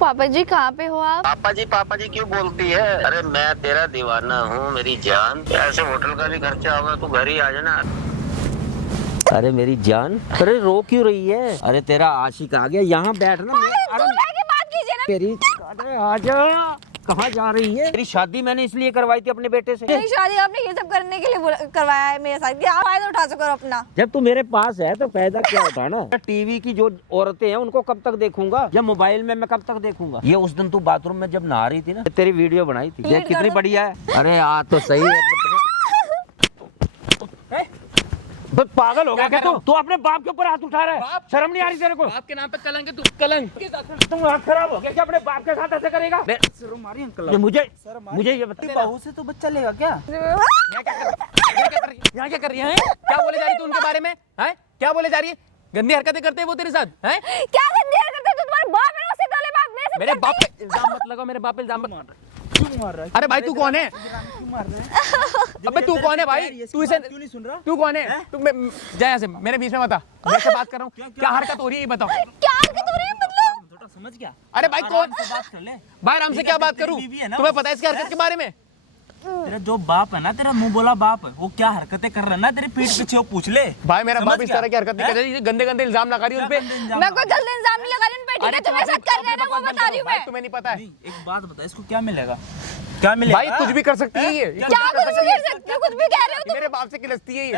पापा जी कहाँ पे हो आप? पापा जी क्यों बोलती है? अरे मैं तेरा दीवाना हूँ मेरी जान। ऐसे होटल का भी खर्चा होगा तो घर ही आ जाना। अरे मेरी जान, अरे रो क्यों रही है? अरे तेरा आशिक आ गया, यहाँ बैठना। बात कीजिए ना। मेरी अरे आजा, कहाँ जा रही है? मेरी शादी मैंने इसलिए करवाई थी अपने बेटे से। नहीं, शादी आपने ये सब करने के लिए करवाया है मेरे साथ कि आप फायदा उठा सको अपना। जब तू मेरे पास है तो फायदा क्या उठाना? टीवी की जो औरतें हैं उनको कब तक देखूंगा, या मोबाइल में मैं कब तक देखूंगा? ये उस दिन तू बाथरूम में जब नहा रही थी ना, तेरी वीडियो बनाई थी, ये कितनी बढ़िया है। अरे आ तो सही है। पागल हो गया क्या तू अपने बाप के ऊपर हाथ उठा रहा है? शर्म नहीं आ रही तेरे को? बाप के नाम पे कलंक है तू, कलंक। तुम आँख खराब हो गया क्या? अपने बाप के साथ ऐसे करेगा? मुझे ये बता, बहू से तो बच्चा लेगा क्या? यहाँ क्या कर रही है? क्या बोले जा रही तू उनके बारे में? हैं? क्या बोले जा रही है? गंदी हरकतें करते हैं वो तेरे साथ? हैं? क्या गंदी हरकतें? तुम्हारे बाप है, उससे पहले बाप मेरे से मेरे बाप पे इल्जाम मत लगाओ, मेरे बाप पे इल्जाम मत। क्यों मार रहा है? अरे भाई तू कौन है? क्यों मार रहा है? अबे तू कौन है भाई? तू इसे क्यों नहीं सुन रहा? तू कौन है? तू जा यहाँ से, मेरे बीच में बता। मैं से बात कर रहा हूँ, क्या हरकत हो रही है ये बताओ। क्या हरकत हो रही है मतलब? थोड़ा समझ गया। अरे भाई कौन? बात कर ले। भाई आराम से क्या बात करूँ? तुम्हें पता है इसकी हरकत के बारे में? तेरा जो बाप है ना, तेरा मुंह बोला बाप है, वो क्या हरकतें कर रहा है ना तेरी पीठ पीछे, वो पूछ ले। भाई मेरा समझ बाप इस गया? तरह की हरकत नहीं करता, गंदे गंदे इल्जाम लगा रही है उन पे। मैं कोई गलत इल्जाम नहीं लगा रही हूं, ठीक है? तुम्हारे साथ कर रहे हैं ना, वो बता रही हूं भाई मैं। तुम्हें नहीं पता है? नहीं, एक बात बता, इसको क्या मिलेगा? क्या मिलेगा? भाई कुछ भी कर सकती है ये। क्या कुछ भी कर सकते हो? कुछ भी कह रहे हो तुम। मेरे बाप से किलसती है ये।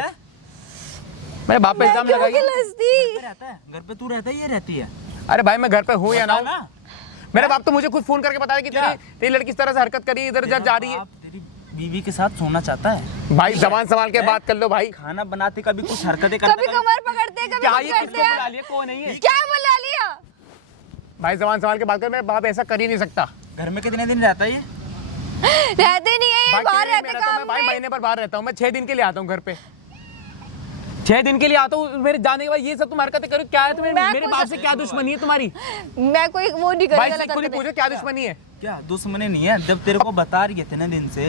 मेरे बाप पे इल्जाम लगाई है। किलसती? रहता है घर पे, तू रहता है, ये रहती है। अरे भाई मैं घर पे हूँ या ना बता हूँ, मेरे बाप तो मुझे खुद फोन करके बताया कि तेरी लड़की इस तरह से हरकत करी, इधर उधर जा रही है। बाप तेरी बीवी के साथ सोना चाहता है। भाई जबान संभाल के बात कर लो भाई। खाना बनाते कभी कुछ हरकतें करता कभी कमर पकड़ते हैं, कभी क्या कुछ ये करते किसको बुला हैं। लिया? कौन है ये? क्या बुला लिया? भाई जबान संभाल के बात कर, मेरा बाप ऐसा कर ही नहीं सकता। घर में कितने दिन रहता है ये? रहते नहीं है ये, भाई बाहर क्यों नहीं? रहते मेरा तो मैं काम भाई में। महीने पर बाहर रहता हूँ, मैं 6 दिन के लिए आता हूँ घर पे। 6 दिन के लिए आता हूँ, मेरे जाने के बाद ये सब तुम हरकतें करो। क्या है तुम्हें? मैं मेरे कुछ- बाप से क्या दुश्मनी है तुम्हारी? मैं कोई वो नहीं कर भाई रही से खुद ही पूछो क्या दुश्मनी है? क्या दुश्मनी नहीं है? जब तेरे को बता रही है इतने दिन से,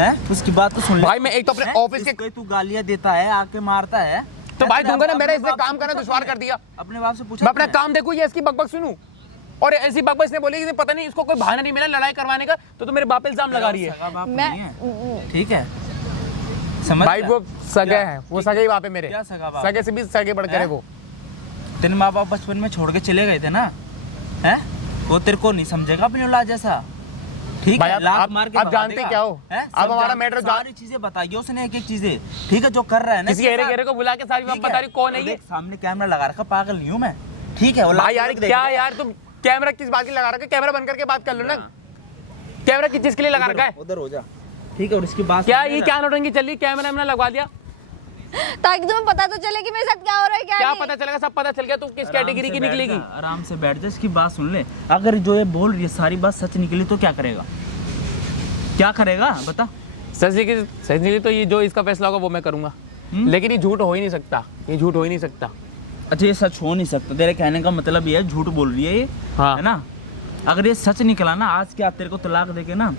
हैं? उसकी बात तो सुन ले। भाई मैं एक तो अपने हैं? ऑफिस के इसको तू गालियां देता है, आके मारता है। तो भाई दूंगा ना, अपने मेरा इसने बाप से काम करना पूछा दुश्वार तूने? कर दिया। अपने बाप से पूछा मैं अपना तूने? काम देखूं या इसकी बकबक सुनूं? और ऐसी बकबक इसने बोली कि पता नहीं इसको कोई बहाना नहीं मिला लड़ाई करवाने का, तो मेरे बाप पे इल्जाम लगा रही है। सगा बाप मैं- नहीं है, ठीक है? समझ भाई गया? वो सगे क्या? हैं, वो सगे ही बाप है मेरे। क्या सगा बाप? सगे से भी सगे बढ़कर है वो। तेरे माँ बाप बचपन में छोड़ के चले गए थे ना, हैं? वो तेरे को नहीं समझेगा अपनी औलाद जैसा, ठीक भाई है? आप- लात आप- मार के आप भगा जानते देगा, क्या हो? हैं? आप सब हमारा जान- मैटर सारी चीजें बताइए उसने, एक एक चीजें, ठीक है? जो कर रहा है ना किसी इसके हेरे साथ, घेरे को बुला के सारी बात ठीक बता रही कौन है और ये? देख, सामने कैमरा लगा रखा, पागल नहीं हूँ मैं, ठीक है? भाई यार क्या यार, तुम कैमरा किस बात की लगा रखा है? कैमरा बंद करके बात कर लो ना। कैमरा किस चीज के लिए लगा रखा है? उधर हो जा, ठीक है? और इसकी बात क्या सुन ये लेना। क्या नौटंकी चल रही? कैमरा हमने लगवा दिया, ताकि तुम्हें पता तो चले कि मेरे साथ क्या हो रहा है, क्या क्या नहीं। पता चलेगा? सब पता चल गया। तू किस आराम कैटेगरी से की बैठ निकलेगी? जा, आराम से बैठ जा, इसकी बात सुन ले। अगर जो ये बोल रही है सारी बात सच निकली तो क्या करेगा? क्या करेगा बता? सच निकली तो ये जो इसका फैसला होगा वो मैं करूंगा, लेकिन ये झूठ हो ही नहीं सकता। ये झूठ हो ही नहीं सकता। अच्छा, ये सच हो नहीं सकता? तेरे कहने का मतलब ये है झूठ बोल रही है ये, हाँ। है ना? अगर ये सच निकला ना, आज क्या तेरे को तलाक देके ना,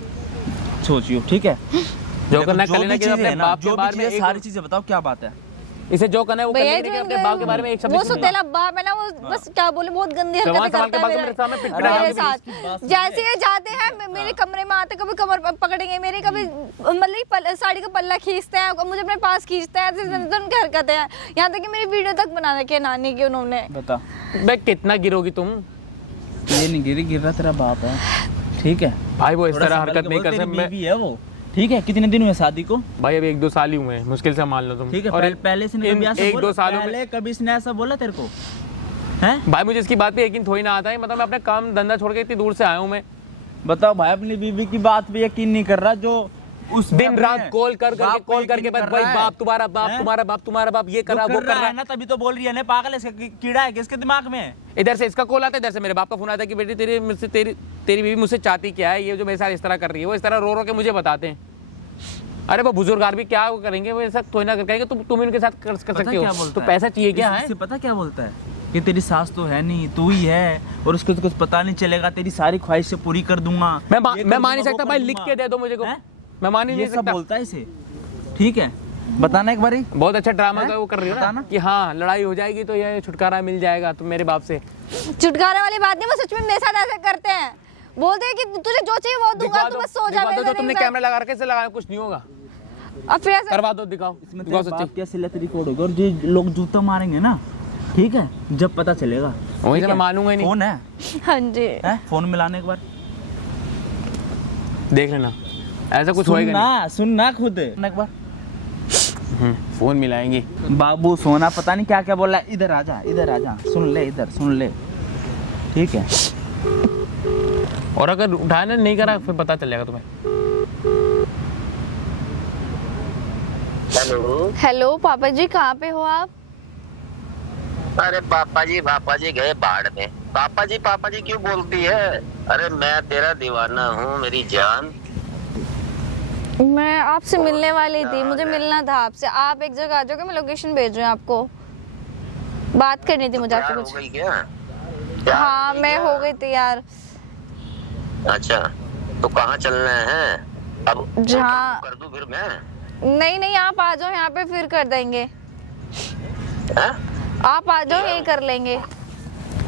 सोचियो, ठीक है? जो देखो, करना जो कर भी लेना कि चीजें अपने है ना, बाप के जो भी बारे में चीजें, एक- सारी चीजें बताओ, क्या बात है? इसे जो करना है वो कर भैया लेने के अपने बाप के बारे में एक शब्द वो नहीं बोलना। सुतेला बाप है ना, वो बस क्या बोले, बहुत गंदी जवान हरकतें संभाल के करता बात है कर, मेरे सामने पिट पिटा मेरे के साथ। जैसे ये जाते हैं मेरे कमरे में आते, कभी कमर पकड़ेंगे मेरे, कभी मतलब साड़ी का पल्ला खींचते हैं, मुझे अपने पास खींचते हैं, ऐसे उनकी हरकतें हैं। यहाँ तक कि मेरी वीडियो तक बना रखी है नानी की उन्होंने। बता। बे कितना गिरोगी तुम? ये नहीं गिर रहा, तेरा बाप है, ठीक है? भाई वो इस थोड़ा तरह संभल हरकत के नहीं बोल, कर तेरी सकता मैं। बीवी है वो, ठीक है? कितने दिन हुए शादी को? भाई अभी 1-2 साल ही हुए हैं, मुश्किल से मान लो तुम। ठीक है, और पहले से नहीं इन कभी ऐसा 1-2 बोला? सालों में पहले कभी इसने ऐसा बोला तेरे को, हैं? भाई मुझे इसकी बात पे यकीन थोड़ी ना आता है। मतलब मैं अपने काम धंधा छोड़ के इतनी दूर से आया हूँ मैं। बताओ भाई, अपनी बीवी की बात पे यकीन नहीं कर रहा, जो उस दिन रात कॉल कर करके कर भाई रहा है। बाप तुम्हारा बाप हैं? तुम्हारा बाप तुम्हारा बाप ये कर रहा वो कर रहा है है। ना, तभी तो बोल रही है ना, पागल है, इसका कीड़ा है किसके दिमाग में? इधर से इसका कॉल आता है, इधर से मेरे बाप का फोन आता है कि बेटी तेरी बीवी मुझसे चाहती क्या है, ये जो मेरे साथ इस तरह कर रही है। वो इस तरह रो रो के मुझे बताते हैं। अरे वो बुजुर्ग भी क्या वो करेंगे, वो ऐसा थोड़ी ना करेंगे। तुम इनके साथ कर पता सकते क्या हो बोलता तो है? पैसा चाहिए क्या है? इससे पता क्या बोलता है कि तेरी सास तो है नहीं, तू ही है, और उसको तो कुछ पता नहीं चलेगा, तेरी सारी ख्वाहिशें पूरी कर दूंगा। मैं मान नहीं सकता भाई, लिख के दे दो मुझे को। मैं मान ही नहीं ये सब सकता। बोलता है इसे, ठीक है? बताना एक बारी। बहुत अच्छा ड्रामा का वो कर रही हो बताना। ना कि हाँ लड़ाई हो जाएगी तो ये छुटकारा मिल जाएगा तो मेरे बाप से। छुटकारा वाली बात नहीं, वो सच में मेरे साथ ऐसा करते हैं, बोलते हैं कि तुझे जो चाहिए वो दूंगा, तू बस सो जा दिखा दो, मेरे तुमने साथ। कैमरा लगा रखे से लगाया कुछ नहीं होगा। अब फिर ऐसा करवा दो, दिखाओ इसमें दिखाओ तेरे सच्ची। बाप की असलियत रिकॉर्ड होगा और जो लोग जूता मारेंगे ना, ठीक है, जब पता चलेगा। वहीं ठीक से मैं है? मानूंगा ही नहीं। फोन है, हाँ जी। फोन मिलाने एक बार देख लेना ऐसा कुछ होएगा नहीं। सुनना खुद एक बार। फोन मिलाएंगे। बाबू सोना पता नहीं क्या क्या बोल रहा है, इधर आ जा, इधर आ जा, सुन ले, इधर सुन ले, ठीक है। और अगर उठाना नहीं करा फिर पता चल जाएगा तुम्हें। हेलो। हेलो पापा जी, कहाँ पे हो आप? अरे पापा जी गए बाढ़ में। पापा जी क्यों बोलती है? अरे मैं तेरा दीवाना हूँ मेरी जान। मैं आपसे मिलने वाली थी, मुझे मिलना था आपसे। आप एक जगह आ जाओगे, मैं लोकेशन भेज रही हूँ आपको। बात करनी थी मुझे आपसे तैयार कुछ। हो गई क्या? हाँ मैं हो गई तैयार। अच्छा तो कहाँ चलना है अब? जहाँ- कर दूं फिर मैं? नहीं आप आ जाओ यहाँ पे, फिर कर देंगे। हाँ? आप आ जाओ, यही कर लेंगे।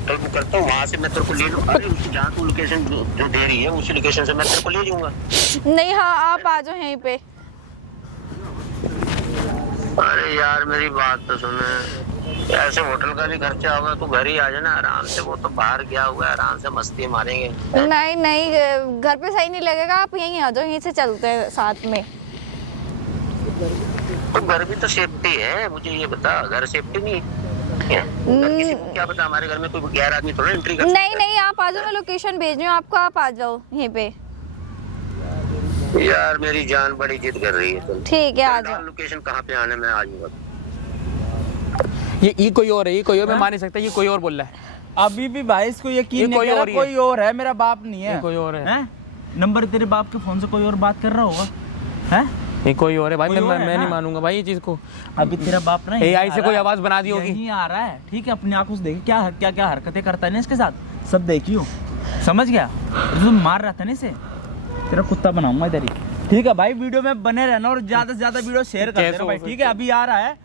तो मैं करता हूँ, वहाँ से मैं तेरे को ले लूँ। अरे उसी जहाँ तू लोकेशन जो दे रही है उसी लोकेशन से मैं तेरे को ले जाऊंगा। नहीं हाँ आप आ जाओ यहीं पे। अरे यार मेरी बात तो सुन, ऐसे होटल का भी खर्चा होगा, तू घर ही आ जाना आराम से। वो तो बाहर गया हुआ है, आराम से मस्ती मारेंगे। नहीं घर पे सही नहीं लगेगा, आप यहीं आ जाओ, यहीं से चलते हैं साथ में। तो घर भी तो सेफ्टी है, मुझे ये बता, घर सेफ्टी नहीं है? घर किसी को क्या पता, हमारे घर में कोई गैर आदमी थोड़ा एंट्री कर सकता नहीं आप आ जाओ, मैं लोकेशन भेज रही हूँ आपको, आप आ जाओ यहीं पे। है। यार मेरी जान बड़ी जिद कर रही है। तुम ठीक है आ जाओ। लोकेशन कहाँ पे आने, मैं आ जाऊंगा। ये कोई और है, ये कोई और, मैं मान नहीं सकता ये कोई और बोल रहा है। अभी भी भाई इसको ये यकीन नहीं कोई कर रहा, और ही है। कोई और है, मेरा बाप नहीं है। ये कोई और है। नंबर तेरे बाप के फोन से कोई और बात कर रहा होगा, हैं? ये कोई और है भाई, कोई और है मैं नहीं ना? मानूंगा भाई ये चीज को। अभी तेरा बाप ना AI से कोई आवाज बना दी होगी। यहीं आ रहा है, ठीक है, अपनी आंखों से देख क्या क्या हरकतें करता है ना इसके साथ, सब देखियो, समझ गया? तू मार रहा था ना इसे, तेरा कुत्ता बनाऊंगा इधर ही, ठीक है भाई? वीडियो में बने रहना और ज्यादा से ज्यादा वीडियो शेयर कर देना भाई, ठीक है? अभी आ रहा है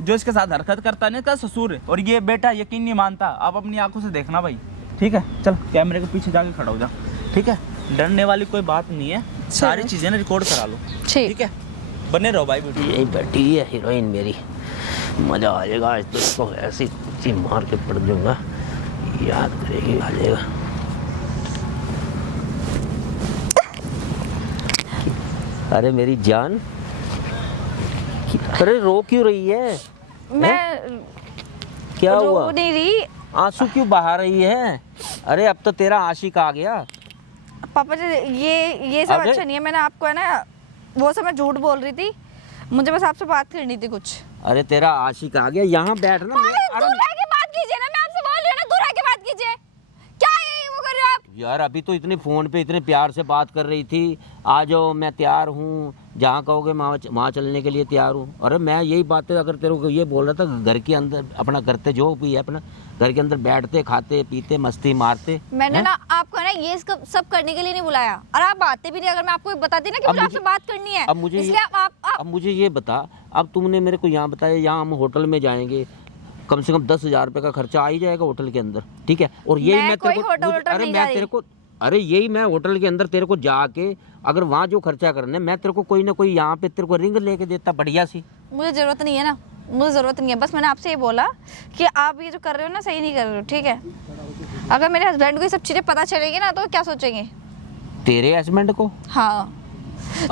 जो इसके साथ हरकत करता है ना, इसका ससुर है, और ये बेटा यकीन नहीं मानता। आप अपनी आंखों से देखना भाई, ठीक है? चल कैमरे के पीछे जाके खड़ा हो जा, ठीक है? डरने वाली कोई बात नहीं है, सारी चीजें ना रिकॉर्ड करा लो, ठीक है? बने रहो भाई वीडियो। यही बैठी है हीरोइन मेरी, मजा आ जाएगा आज तो। इसको ऐसी ची मार के पड़ जाऊंगा, याद करेगी, आ जाएगा। अरे मेरी जान, अरे रो क्यों रही है? मैं क्या रो हुआ? नहीं रही आंसू क्यों बहा रही है? अरे अब तो तेरा आशिक आ गया। पापा जी, ये सब अबे। अच्छा नहीं है। मैंने आपको है ना वो सब मैं झूठ बोल रही थी, मुझे बस आपसे बात करनी थी कुछ। अरे तेरा आशिक आ गया, यहाँ बैठना। दूर रह के बात कीजिए ना, मैं आपसे बोल रही हूँ ना, दूर रह के बात कीजिए। क्या ये वो कर रहे हो आप? यार अभी तो इतने फोन पे इतने प्यार से बात कर रही थी, आ जाओ मैं तैयार हूँ, जहाँ कहोगे वहाँ चलने के लिए तैयार हूँ। अरे मैं यही बातें अगर तेरे को ये बोल रहा था, घर के अंदर अपना करते जो भी है अपना, घर के अंदर बैठते खाते पीते मस्ती मारते। मैंने ना आपको ना ये सब करने के लिए नहीं बुलाया, और आप बातें भी नहीं। अगर मैं आपको बताती ना कि मुझे आपसे बात करनी है, अब मुझे इसलिए आप अब मुझे ये बता, अब तुमने मेरे को यहाँ बताया, यहाँ हम होटल में जाएंगे, कम से कम 10,000 रुपये का खर्चा आ ही जाएगा होटल के अंदर, ठीक है? और यही मैं तेरे को अरे मैं तेरे को अरे यही मैं होटल के अंदर तेरे को जाके अगर वहाँ जो खर्चा करना है, मैं तेरे को कोई ना कोई यहाँ पे तेरे को रिंग लेके देता बढ़िया सी। मुझे जरूरत नहीं है ना, मुझे ज़रूरत नहीं है। बस मैंने आपसे ये बोला कि आप ये जो कर रहे हो ना सही नहीं कर रहे हो, ठीक है? अगर मेरे हस्बैंड को ये सब चीज़ें पता चलेगी ना तो क्या सोचेंगे? तेरे हस्बैंड को? हाँ,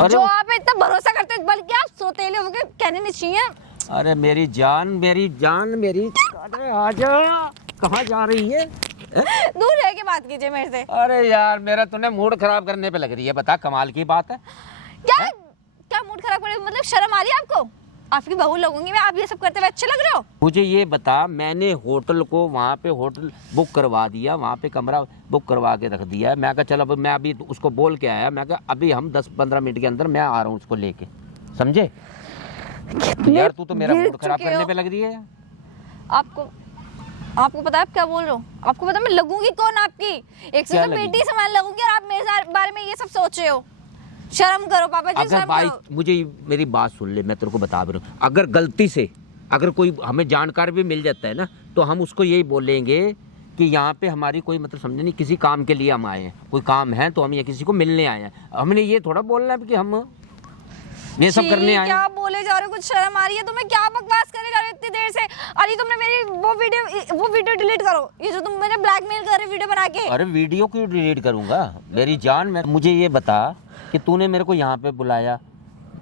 जो आप इतना भरोसा करते हो, बल्कि आप सोतेले हो गए, कहने नहीं चाहिए। अरे मेरी जान मेरी, अरे आजा, कहाँ जा रही है? दूर रह के बात कीजिए मेरे से। अरे यार मेरा तूने मूड खराब करने पे लग रही है, बता, कमाल की बात है। क्या मूड खराब करे? मतलब शर्म आ रही है आपको? आपकी बहू लगूंगी मैं, आप ये सब करते हुए अच्छे लग रहे हो? मुझे ये बता, मैंने होटल को वहाँ पे होटल बुक करवा दिया, वहाँ पे कमरा बुक करवा के रख दिया। मैं कहा चल अब मैं अभी उसको बोल के आया, मैं कहा अभी हम 10-15 मिनट के अंदर मैं आ रहा हूँ उसको लेके, समझे? यार तू तो मेरा मूड खराब करने पे लग रही है। आपको पता है आप क्या बोल रहे हो? आपको पता है मैं लगूंगी कौन आपकी? एक से बेटी समान लगूंगी, और आप मेरे बारे में ये सब सोच रहे हो। शर्म करो पापा जी, अगर शर्म भाई करो। मुझे मेरी बात सुन ले, मैं तेरे को बता रहा हूँ, अगर गलती से अगर कोई हमें जानकार भी मिल जाता है ना, तो हम उसको यही बोलेंगे कि यहाँ पे हमारी कोई मतलब समझे नहीं, किसी काम के लिए हम आए हैं, कोई काम है तो हम ये किसी को मिलने आए हैं। हमने ये थोड़ा बोलना है कि हम ये सब छी, करने आए हैं। क्या बोले जा रहे हो, कुछ शर्म आ रही है तुम्हें? क्या बकवास करे जा रहे हो इतनी देर से? अरे तुमने मेरी वो वीडियो डिलीट करो, ये जो तुम मेरे ब्लैकमेल कर रहे हो वीडियो बना के। अरे वीडियो क्यों डिलीट करूंगा मेरी जान? मैं मुझे ये बता कि तूने मेरे को यहाँ पे बुलाया,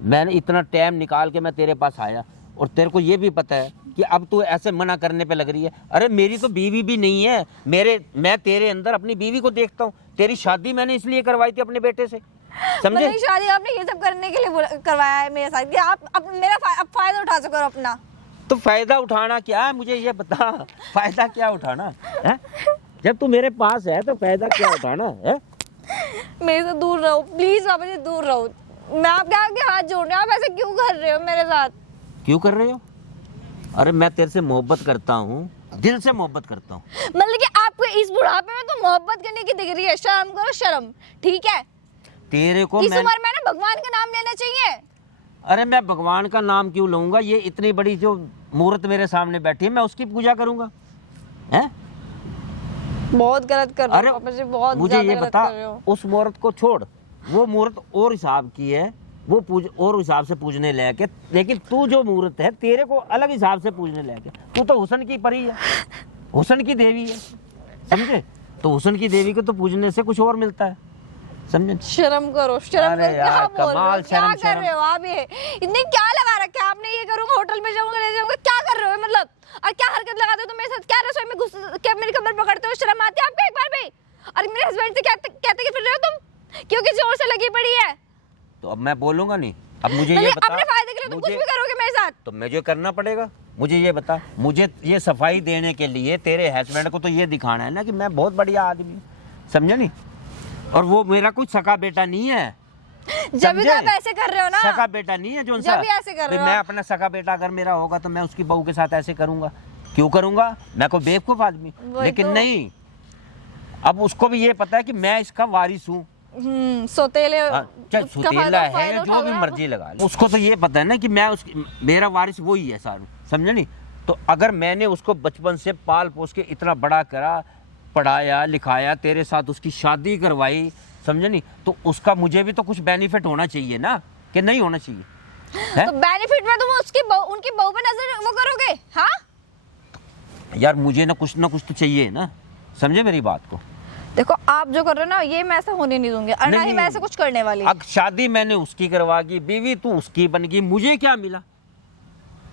मैंने इतना टाइम निकाल के मैं तेरे पास आया, और तेरे को ये भी पता है कि अब तू ऐसे मना करने पे लग रही है। अरे मेरी तो बीवी भी नहीं है, मैं तेरे अंदर अपनी बीवी को देखता हूँ। तेरी शादी मैंने इसलिए करवाई थी अपने बेटे से, समझे? मतलब शादी आपने ये सब करने के लिए करवाया है मेरे साथ कि आप मेरा अब फायदा उठा सको अपना। तो फायदा उठाना क्या है मुझे ये बता, फायदा क्या उठाना है? जब तू मेरे पास है तो फायदा क्या उठाना है? मेरे से दूर रहो प्लीज पापा जी, दूर रहो। मैं आपके आगे हाथ जोड़ रही हूँ, आप ऐसे क्यों कर रहे हो मेरे साथ? क्यों कर रहे हो? अरे मैं तेरे से मोहब्बत करता हूँ, दिल से मोहब्बत करता हूँ। मतलब कि आपको इस बुढ़ापे में तो मोहब्बत करने की दिख रही है? शर्म करो शर्म, ठीक है? तेरे को इस मैं, उम्र में ना भगवान का नाम लेना चाहिए। अरे मैं भगवान का नाम क्यों लूंगा? ये इतनी बड़ी जो मूर्त मेरे सामने बैठी है, मैं उसकी पूजा करूंगा? हैं? बहुत गलत कर रहे अरे हो पापा जी, बहुत मुझे ज्यादा ये गलत बता, कर रहे हो। उस मूर्त को छोड़, वो मूर्त और हिसाब की है, वो और हिसाब से पूजने लायक है। लेकिन तू जो मूर्त है, तेरे को अलग हिसाब से पूजने लायक है। तू तो हुस्न की परी है, हुस्न की देवी है, समझे? तो हुस्न की देवी को तो पूजने से कुछ और मिलता है, समझे? शर्म करो, शर्म अरे करो। यार, क्या बोल रहे हो, कमाल, क्या शर्म, कर रहे हो आप? ये इतने क्या लगा रखा है आपने? ये करूंगा, होटल में जाऊंगा, ले जाऊंगा, क्या कर रहे हो मतलब? और क्या हरकत लगाते हो तुम मेरे साथ? क्या रसोई में घुस क्या मेरी कमर पकड़ते हो? शर्म आती है आपको एक बार भी? और मेरे हस्बैंड से कहते कि फिर रहे हो तुम, क्योंकि जोर से लगी पड़ी है। तो अब मैं बोलूंगा नहीं? अब मुझे ये बता, अपने फायदे के लिए तुम कुछ भी करोगे मेरे साथ? तो मुझे करना पड़ेगा। मुझे ये बता, मुझे ये सफाई देने के लिए तेरे हस्बैंड को तो ये दिखाना है ना कि मैं बहुत बढ़िया आदमी हूँ, समझे नहीं? और वो मेरा कुछ सका बेटा नहीं है, जब भी तो आप ऐसे कर रहे हो ना, सका बेटा नहीं है जो जब भी ऐसे कर रहे हो मैं आप। अपना सका बेटा अगर मेरा होगा तो मैं उसकी बहू के साथ ऐसे करूंगा? क्यों करूंगा? मैं कोई बेवकूफ आदमी? वही लेकिन तो। नहीं, अब उसको भी ये पता है कि मैं इसका वारिस हूँ। सोतेले चाहे उसका सुतीला फायदा है या जो उठाओगे भी आप। मर्जी लगा ले, उसको तो ये पता है ना कि मैं मेरा वारिस वही है सारू, समझे नहीं? तो अगर मैंने उसको बचपन से पाल पोस के इतना बड़ा करा, पढ़ाया लिखाया, तेरे साथ उसकी शादी करवाई, समझे नहीं? तो उसका मुझे भी तो कुछ बेनिफिट होना चाहिए ना, कि नहीं होना चाहिए? तो बेनिफिट में तुम उनकी बहू पे नजर वो करोगे? हाँ यार मुझे ना कुछ तो चाहिए ना, समझे मेरी बात को? देखो आप जो कर रहे हो ना, ये मैं ऐसा होने नहीं दूंगी, और ना ही नहीं। मैं ऐसा कुछ करने वाली। अब शादी मैंने उसकी करवा की, बीवी तू उसकी बन गई, मुझे क्या मिला?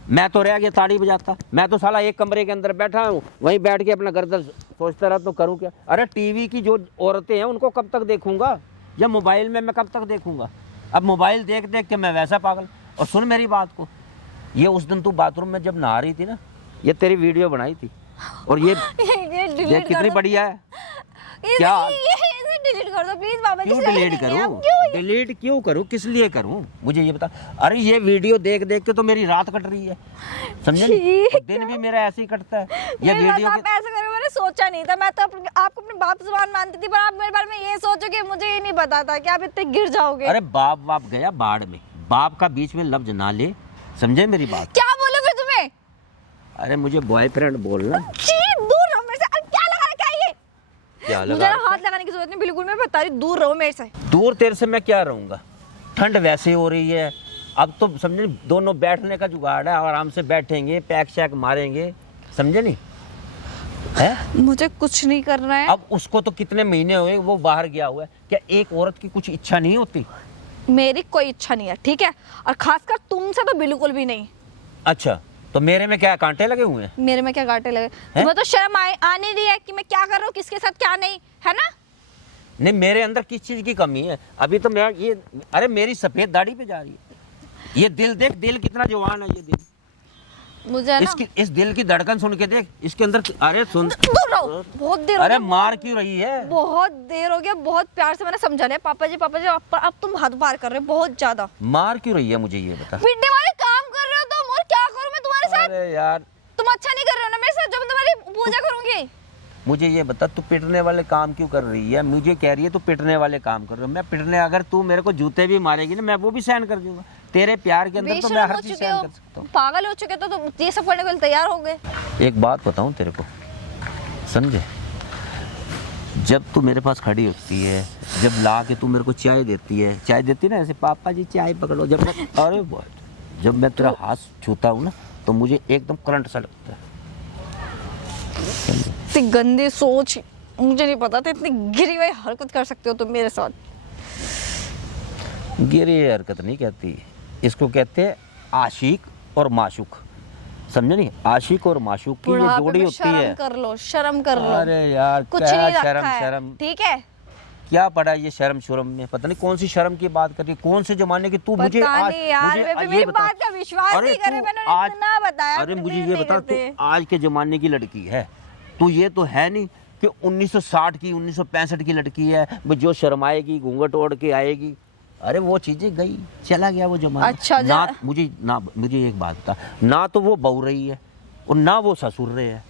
मैं तो रह गया ताड़ी बजाता। मैं तो साला एक कमरे के अंदर बैठा हूँ, वहीं बैठ के अपना गर्दन सोचता रहा, तो करूँ क्या? अरे टीवी की जो औरतें हैं उनको कब तक देखूंगा, या मोबाइल में मैं कब तक देखूंगा? अब मोबाइल देख देख के मैं वैसा पागल। और सुन मेरी बात को, ये उस दिन तू बाथरूम में जब नहा रही थी ना, ये तेरी वीडियो बनाई थी, और ये डिलीट देख कितनी बढ़िया है। क्या? इसे डिलीट कर दो प्लीज बाबा जी। क्यों सही डिलीट नहीं है, करूं? अब क्यों? डिलीट क्यों करूं? किस लिए करूं? मुझे ये बता। अरे ये वीडियो देख देख के तो मेरी रात कट रही है, समझे नहीं? ठीक दिन भी मेरा ऐसे ही कटता है ये मेरे साथ वीडियो आप ऐसा करोगे मैंने सोचा नहीं था। मैं तो आपको अपने बाप ज़बान मानती थी, पर आप मेरे बारे में ये सोचो कि मुझे ये नहीं पता था कि आप इतने गिर जाओगे। अरे बाप गया बाढ़ में, बाप का बीच में लफ्ज ना ले, समझे मेरी बात? क्या बोलो फिर तुम्हें? अरे मुझे बॉयफ्रेंड बोलना। छी, दूर रहो मेरे से। अब क्या लगा रखा है ये? क्या मुझे लगा? ना हाथ लगाने की जरूरत नहीं, बिल्कुल मैं बता रही, दूर रहो मेरे से। दूर तेरे से मैं क्या रहूंगा? ठंड वैसे हो रही है, अब तो समझे दोनों बैठने का जुगाड़ है, आराम से बैठेंगे, पैक शैक मारेंगे, समझे नहीं? है? मुझे कुछ नहीं करना है। अब उसको तो कितने महीने हुए वो बाहर गया हुआ है, क्या एक औरत की कुछ इच्छा नहीं होती? मेरी कोई इच्छा नहीं है, ठीक है? और खासकर तुमसे तो बिल्कुल भी नहीं। अच्छा, तो मेरे में क्या कांटे लगे हुए हैं? मेरे में क्या कांटे लगे? तुम्हें तो शर्म आने रही है कि मैं क्या कर रहा हूँ, किसके साथ क्या नहीं, है ना? नहीं, मेरे अंदर किस चीज की कमी है? अभी तो मैं ये, अरे मेरी सफेद दाढ़ी पे जा रही है। ये दिल देख, दिल कितना जवान है ये दिल। मुझे ना इसकी इस दिल की धड़कन सुन के देख, इसके अंदर, अरे सुन, दूर रहो, बहुत देर हो अरे गई। मार क्यों रही है? बहुत देर हो गया, बहुत प्यार से मैंने समझा लिया। पापा जी अब तुम हद पार कर रहे हो बहुत ज्यादा। मार क्यों रही है मुझे ये बता। पिटने वाले काम कर रहे हो तुम, और क्या करूं मैं तुम्हारे साथ? अरे यार, तुम अच्छा नहीं कर रहे हो ना मेरे साथ, जो मैं तुम्हारी पूजा करूंगी। मुझे ये बता, तू पिटने वाले काम क्यों कर रही है? मुझे कह रही है तू पिटने वाले काम कर रही है। मैं पिटने, अगर तू मेरे को जूते भी मारेगी ना, मैं वो भी सहन कर दूंगा। तेरे प्यार के अंदर तो मैं बेशरम हर हो चीज चुके सहन हो, कर सकता हूँ। पागल हो चुके तो तुम ये सब करने के लिए तैयार हो गए। एक बात बताऊं तेरे को, समझे? जब तू मेरे पास खड़ी होती है, जब ला के तू मेरे को चाय देती है, चाय देती ना ऐसे, पापा जी चाय पकड़ो, जब मैं अरे जब मैं तेरा हाथ छूता हूँ ना, तो मुझे एकदम करंट सा लगता है। इतनी गंदी सोच, मुझे नहीं पता था इतनी गिरी हुई हरकत कर सकते हो तुम मेरे साथ। गिरी हरकत नहीं कहती, इसको कहते हैं आशिक और माशूक, समझे नहीं? आशिक और माशूक की जो बुढ़ापे जोड़ी में होती शर्म है। कर लो, शर्म कर लो। अरे यार कुछ क्या नहीं शर्म रखा है, शर्म, ठीक है? क्या पड़ा ये शर्म शुरम में? पता नहीं कौन सी शर्म की बात कर रही है, कौन से जमाने की तू मुझे पता आज नहीं यार, मुझे वे भी ये मेरी बता। बात का विश्वास अरे नहीं करे, तू मैंने आज- इतना बताया। अरे फिर मुझे भी ये नहीं बता, तू करते। आज के जमाने की लड़की है, तू ये तो है नहीं कि 1960 की 1965 की लड़की है वो जो शर्माएगी, घूंघट ओढ़ के आएगी। अरे वो चीजें गई, चला गया वो जमाना। अच्छा, ना मुझे एक बात बता, ना तो वो बहू रही है और ना वो ससुर रहे हैं,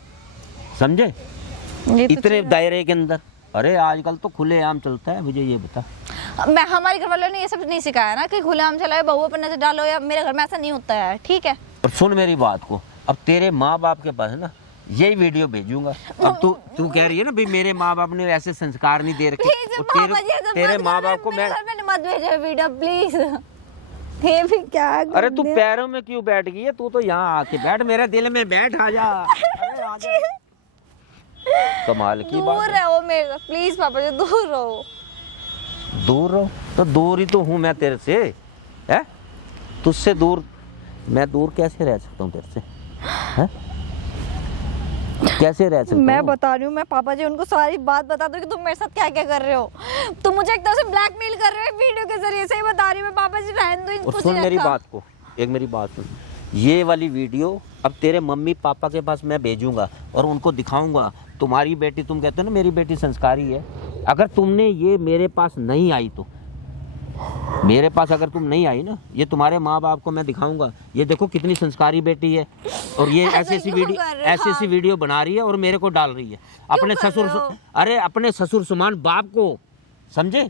समझे? ये तो इतने दायरे के अंदर। अरे आजकल तो खुलेआम चलता है, मुझे ये बता। मैं, हमारे घर वालों ने ये सब नहीं सिखाया ना कि खुलेआम चलाए, बहू पर नजर डालो, या मेरे घर में ऐसा नहीं होता है, ठीक है? और सुन मेरी बात को, अब तेरे माँ बाप के पास है ना, यही वीडियो भेजूंगा। अब तू कह रही है ना भाई मेरे माँ बाप ने ऐसे संस्कार नहीं दे रखे, प्लीज और पापा जी, ऐसा तेरे मत माँ करो, बाप को मेरे मैं, घर में मत भेजो वीडियो प्लीज। ये भी क्या अरे तू पैरों में क्यों बैठ गई है? तू तो यहाँ आके बैठ, मेरे दिल में बैठ, आ जा। अरे आ जा। कमाल की बात दूर है। रहो मेरे से, प्लीज पापा जी, दूर रहो। दूर रहो तो दूर ही तो हूँ मैं तेरे से, है? तुझसे दूर मैं दूर कैसे रह सकता हूँ तेरे से, है? कैसे रह सकता मैं हूँ? बता रही हूँ, मैं पापा जी उनको सारी बात बता दूँ कि तुम मेरे साथ क्या क्या कर रहे हो। तुम मुझे एक तरह से ब्लैकमेल कर रहे हो वीडियो के जरिए से ही बता रही हूँ मैं। पापा जी रहने दो, और कुछ सुन नहीं मेरी रखा। बात को, एक मेरी बात सुन, ये वाली वीडियो अब तेरे मम्मी पापा के पास मैं भेजूंगा और उनको दिखाऊंगा, तुम्हारी बेटी, तुम कहते हो ना मेरी बेटी संस्कारी है, अगर तुमने ये मेरे पास नहीं आई तो, मेरे पास अगर तुम नहीं आई ना, ये तुम्हारे माँ बाप को मैं दिखाऊंगा, ये देखो कितनी संस्कारी बेटी है, और ये ऐसी ऐसी क्यों वीडियो कर रहे हो? ऐसी ऐसी वीडियो बना रही है और मेरे को डाल रही है अपने कर ससुर, रहे हो? अरे अपने ससुर समान बाप को, समझे?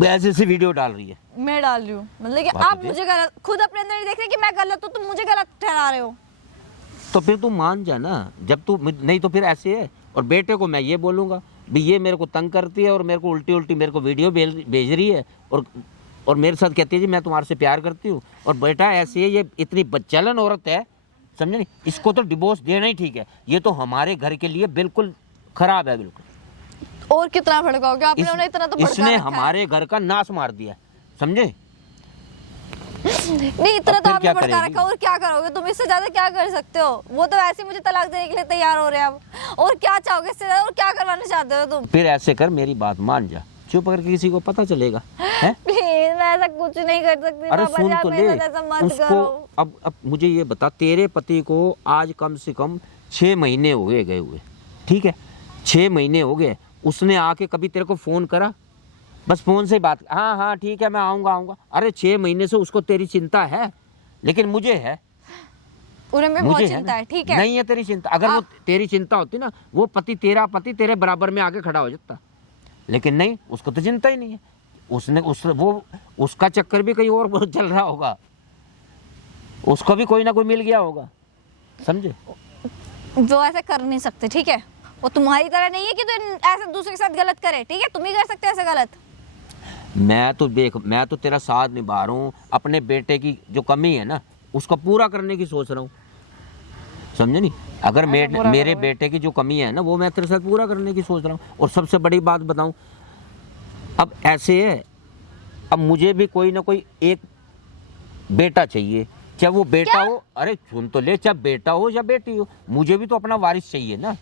ऐसी ऐसी वीडियो डाल रही है। मैं डाल रही हूँ मतलब कि बात आप तो मुझे गलत, खुद अपने अंदर नहीं देख रहे कि मैं गलत हूँ, तुम मुझे गलत ठहरा रहे हो। तो फिर तू मान जा ना, जब तू नहीं तो फिर ऐसे है। और बेटे को मैं ये बोलूँगा भी ये मेरे को तंग करती है और मेरे को उल्टी उल्टी मेरे को वीडियो भेज रही है, और मेरे साथ कहती है जी मैं तुम्हारे से प्यार करती हूँ, और बेटा ऐसी है, ये इतनी बदचलन औरत है, समझे नहीं? इसको तो डिवोर्स देना ही ठीक है, ये तो हमारे घर के लिए बिल्कुल खराब है, बिल्कुल। और कितना भड़काओगे आपने? उन्हें इतना तो भड़का इसने रखा है। हमारे घर का नाश मार दिया, समझे? नहीं, इतना अब तो फिर आपने क्या भड़का करेगी? रखा, और क्या करोगे तुम? इससे ज्यादा क्या कर सकते हो? वो तो वैसे ही मुझे तलाक देने के लिए तैयार हो रहे हैं अब, और क्या चाहोगे इससे ज्यादा? और क्या करवाना चाहते हो तुम? फिर ऐसे कर, मेरी बात मान जा, चुप करके किसी को पता चलेगा, है? प्लीज, मैं ऐसा कुछ नहीं कर सकती। अरे पापा सुन जी, आप तो मेरे ले, साथ ऐसा मत उसको करो। अब मुझे ये बता, तेरे पति को आज कम से कम 6 महीने हो गए हुए, ठीक है? 6 महीने हो गए, उसने आके कभी तेरे को फोन करा? बस फोन से ही बात, हाँ हाँ ठीक है मैं आऊँगा। अरे 6 महीने से उसको तेरी चिंता है, लेकिन मुझे है, उन्हें में बहुत मुझे चिंता है, ठीक है? नहीं है तेरी चिंता। अगर वो तेरी चिंता होती ना, वो तेरा पति तेरे बराबर में आके खड़ा हो जाता, लेकिन नहीं, उसको तो चिंता ही नहीं है। उसका चक्कर भी कहीं और चल रहा होगा, उसको भी कोई ना कोई मिल गया होगा, समझे? वो ऐसे कर नहीं सकते, ठीक है? वो तुम्हारी तरह नहीं है कि तो ऐसे दूसरे के साथ गलत करे, ठीक है? तुम ही कर सकते हो ऐसे गलत। मैं तो देख, मैं तो तेरा साथ निभा रहा हूँ, अपने बेटे की जो कमी है ना उसको पूरा करने की सोच रहा हूँ, समझे नहीं? अगर मेरे बेटे की जो कमी है ना वो मैं तेरे साथ पूरा करने की सोच रहा हूँ। और सबसे बड़ी बात बताऊँ, अब ऐसे है, अब मुझे भी कोई ना कोई एक बेटा चाहिए, चाहे वो बेटा हो, अरे सुन तो ले, चाहे बेटा हो या बेटी हो, मुझे भी तो अपना वारिस चाहिए ना।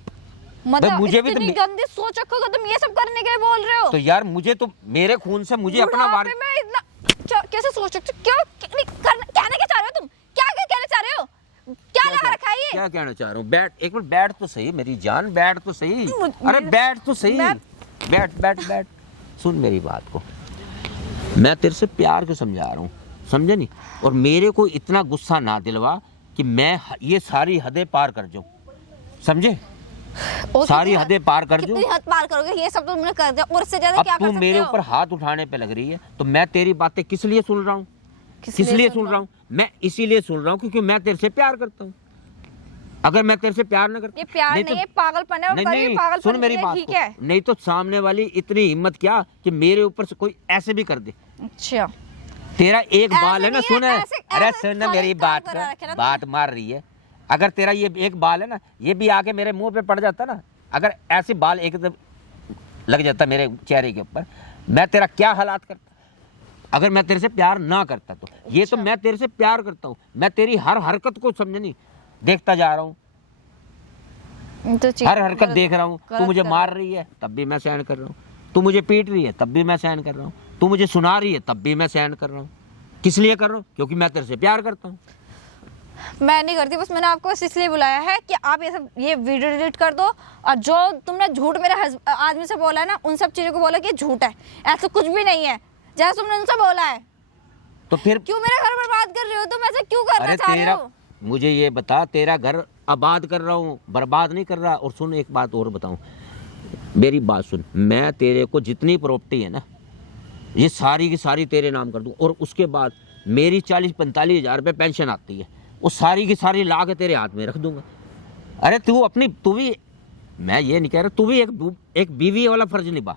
मतलब मुझे भी तो इतनी गंदी सोच रखो कि तुम ये सब करने के लिए बोल रहे हो? तो यार मुझे तो मेरे खून से मुझे अपना वारिस, बुढ़ापे में इतना कैसे सोच सकते हो? क्या कहना क्या चाह रहे हो तुम? क्या कहना चाह रहे हो? क्या लगा रखा है ये? क्या कहना चाह रहा हूँ? बैठ, एक मिनट बैठ तो सही मेरी जान, बैठ तो सही। अरे बैठ तो सही, बैठ। सुन मेरी बात को, मैं तेरे से प्यार क्यों समझा रहा हूँ, समझे नहीं? और मेरे को इतना गुस्सा ना दिलवा कि मैं ये सारी हदें पार कर जाऊँ, समझे? और सारी कितनी हदें पार कर दूं। कितनी हद पार करोगे? ये सब तो तुमने कर दिया, और इससे ज्यादा क्या अब कर तू सकते मेरे हो? ऊपर हाथ उठाने पे लग रही है, तो मैं तेरी बातें किस लिए सुन रहा हूँ? किस लिए सुन रहा हूँ? मैं इसीलिए सुन रहा हूँ क्योंकि मैं तेरे से प्यार करता हूँ। अगर मैं तेरे से प्यार न करता, ये प्यार नहीं, तो- है पागलपन है, और नहीं कभी नहीं, पागलपन सुन मेरी नहीं है, बात ठीक को। है? नहीं तो सामने वाली इतनी हिम्मत क्या कि मेरे ऊपर से कोई ऐसे भी कर दे। अच्छा, तेरा एक ऐसे बाल है ना, नहीं सुन, है, ऐसे- अरे ऐसे सुन ना खाली मेरी काम बात करा रखे ना का, बात मार रही है। अगर तेरा ये एक बाल है ना, ये भी आके मेरे मुंह पे पड़ जाता ना, अगर ऐसे बाल एकदम लग जाता मेरे चेहरे के ऊपर, मैं तेरा क्या हालात करता अगर मैं तेरे से प्यार ना करता तो। ये तो मैं तेरे से प्यार करता हूँ, मैं तेरी हर हरकत को समझ देखता जा रहा हूँ, तो ठीक, हर हरकत देख रहा हूँ। तू गलत मुझे कर मार रही है तब भी मैं सहन कर रहा हूँ, तू मुझे पीट रही है तब भी मैं सहन कर रहा हूँ, तू मुझे सुना रही है तब भी मैं सहन कर रहा हूँ। किस लिए कर रहा हूँ? क्योंकि मैं तेरे से प्यार करता हूँ। मैं नहीं करती, बस मैंने आपको इसलिए बुलाया है कि आप ये वीडियो डिलीट कर दो, और जो तुमने झूठ मेरे आदमी से बोला है ना, उन सब चीजों को बोला कि झूठ है, ऐसा कुछ भी नहीं है जैसा तुमने उनसे बोला है। तो फिर क्यों मेरा घर बर्बाद कर रहे हो तुम? ऐसा क्यों करना अरे चाह रहे तेरा, हो? मुझे ये बता, तेरा घर आबाद कर रहा हूँ, बर्बाद नहीं कर रहा। और सुन, एक बात और बताऊँ, मेरी बात सुन, मैं तेरे को जितनी प्रॉपर्टी है ना, ये सारी की सारी तेरे नाम कर दूँ, और उसके बाद मेरी 40-45 हज़ार रुपये पेंशन आती है, वो सारी की सारी ला के तेरे हाथ में रख दूंगा। अरे तू भी, मैं ये नहीं कह रहा, तू भी एक बीवी वाला फर्ज निभा,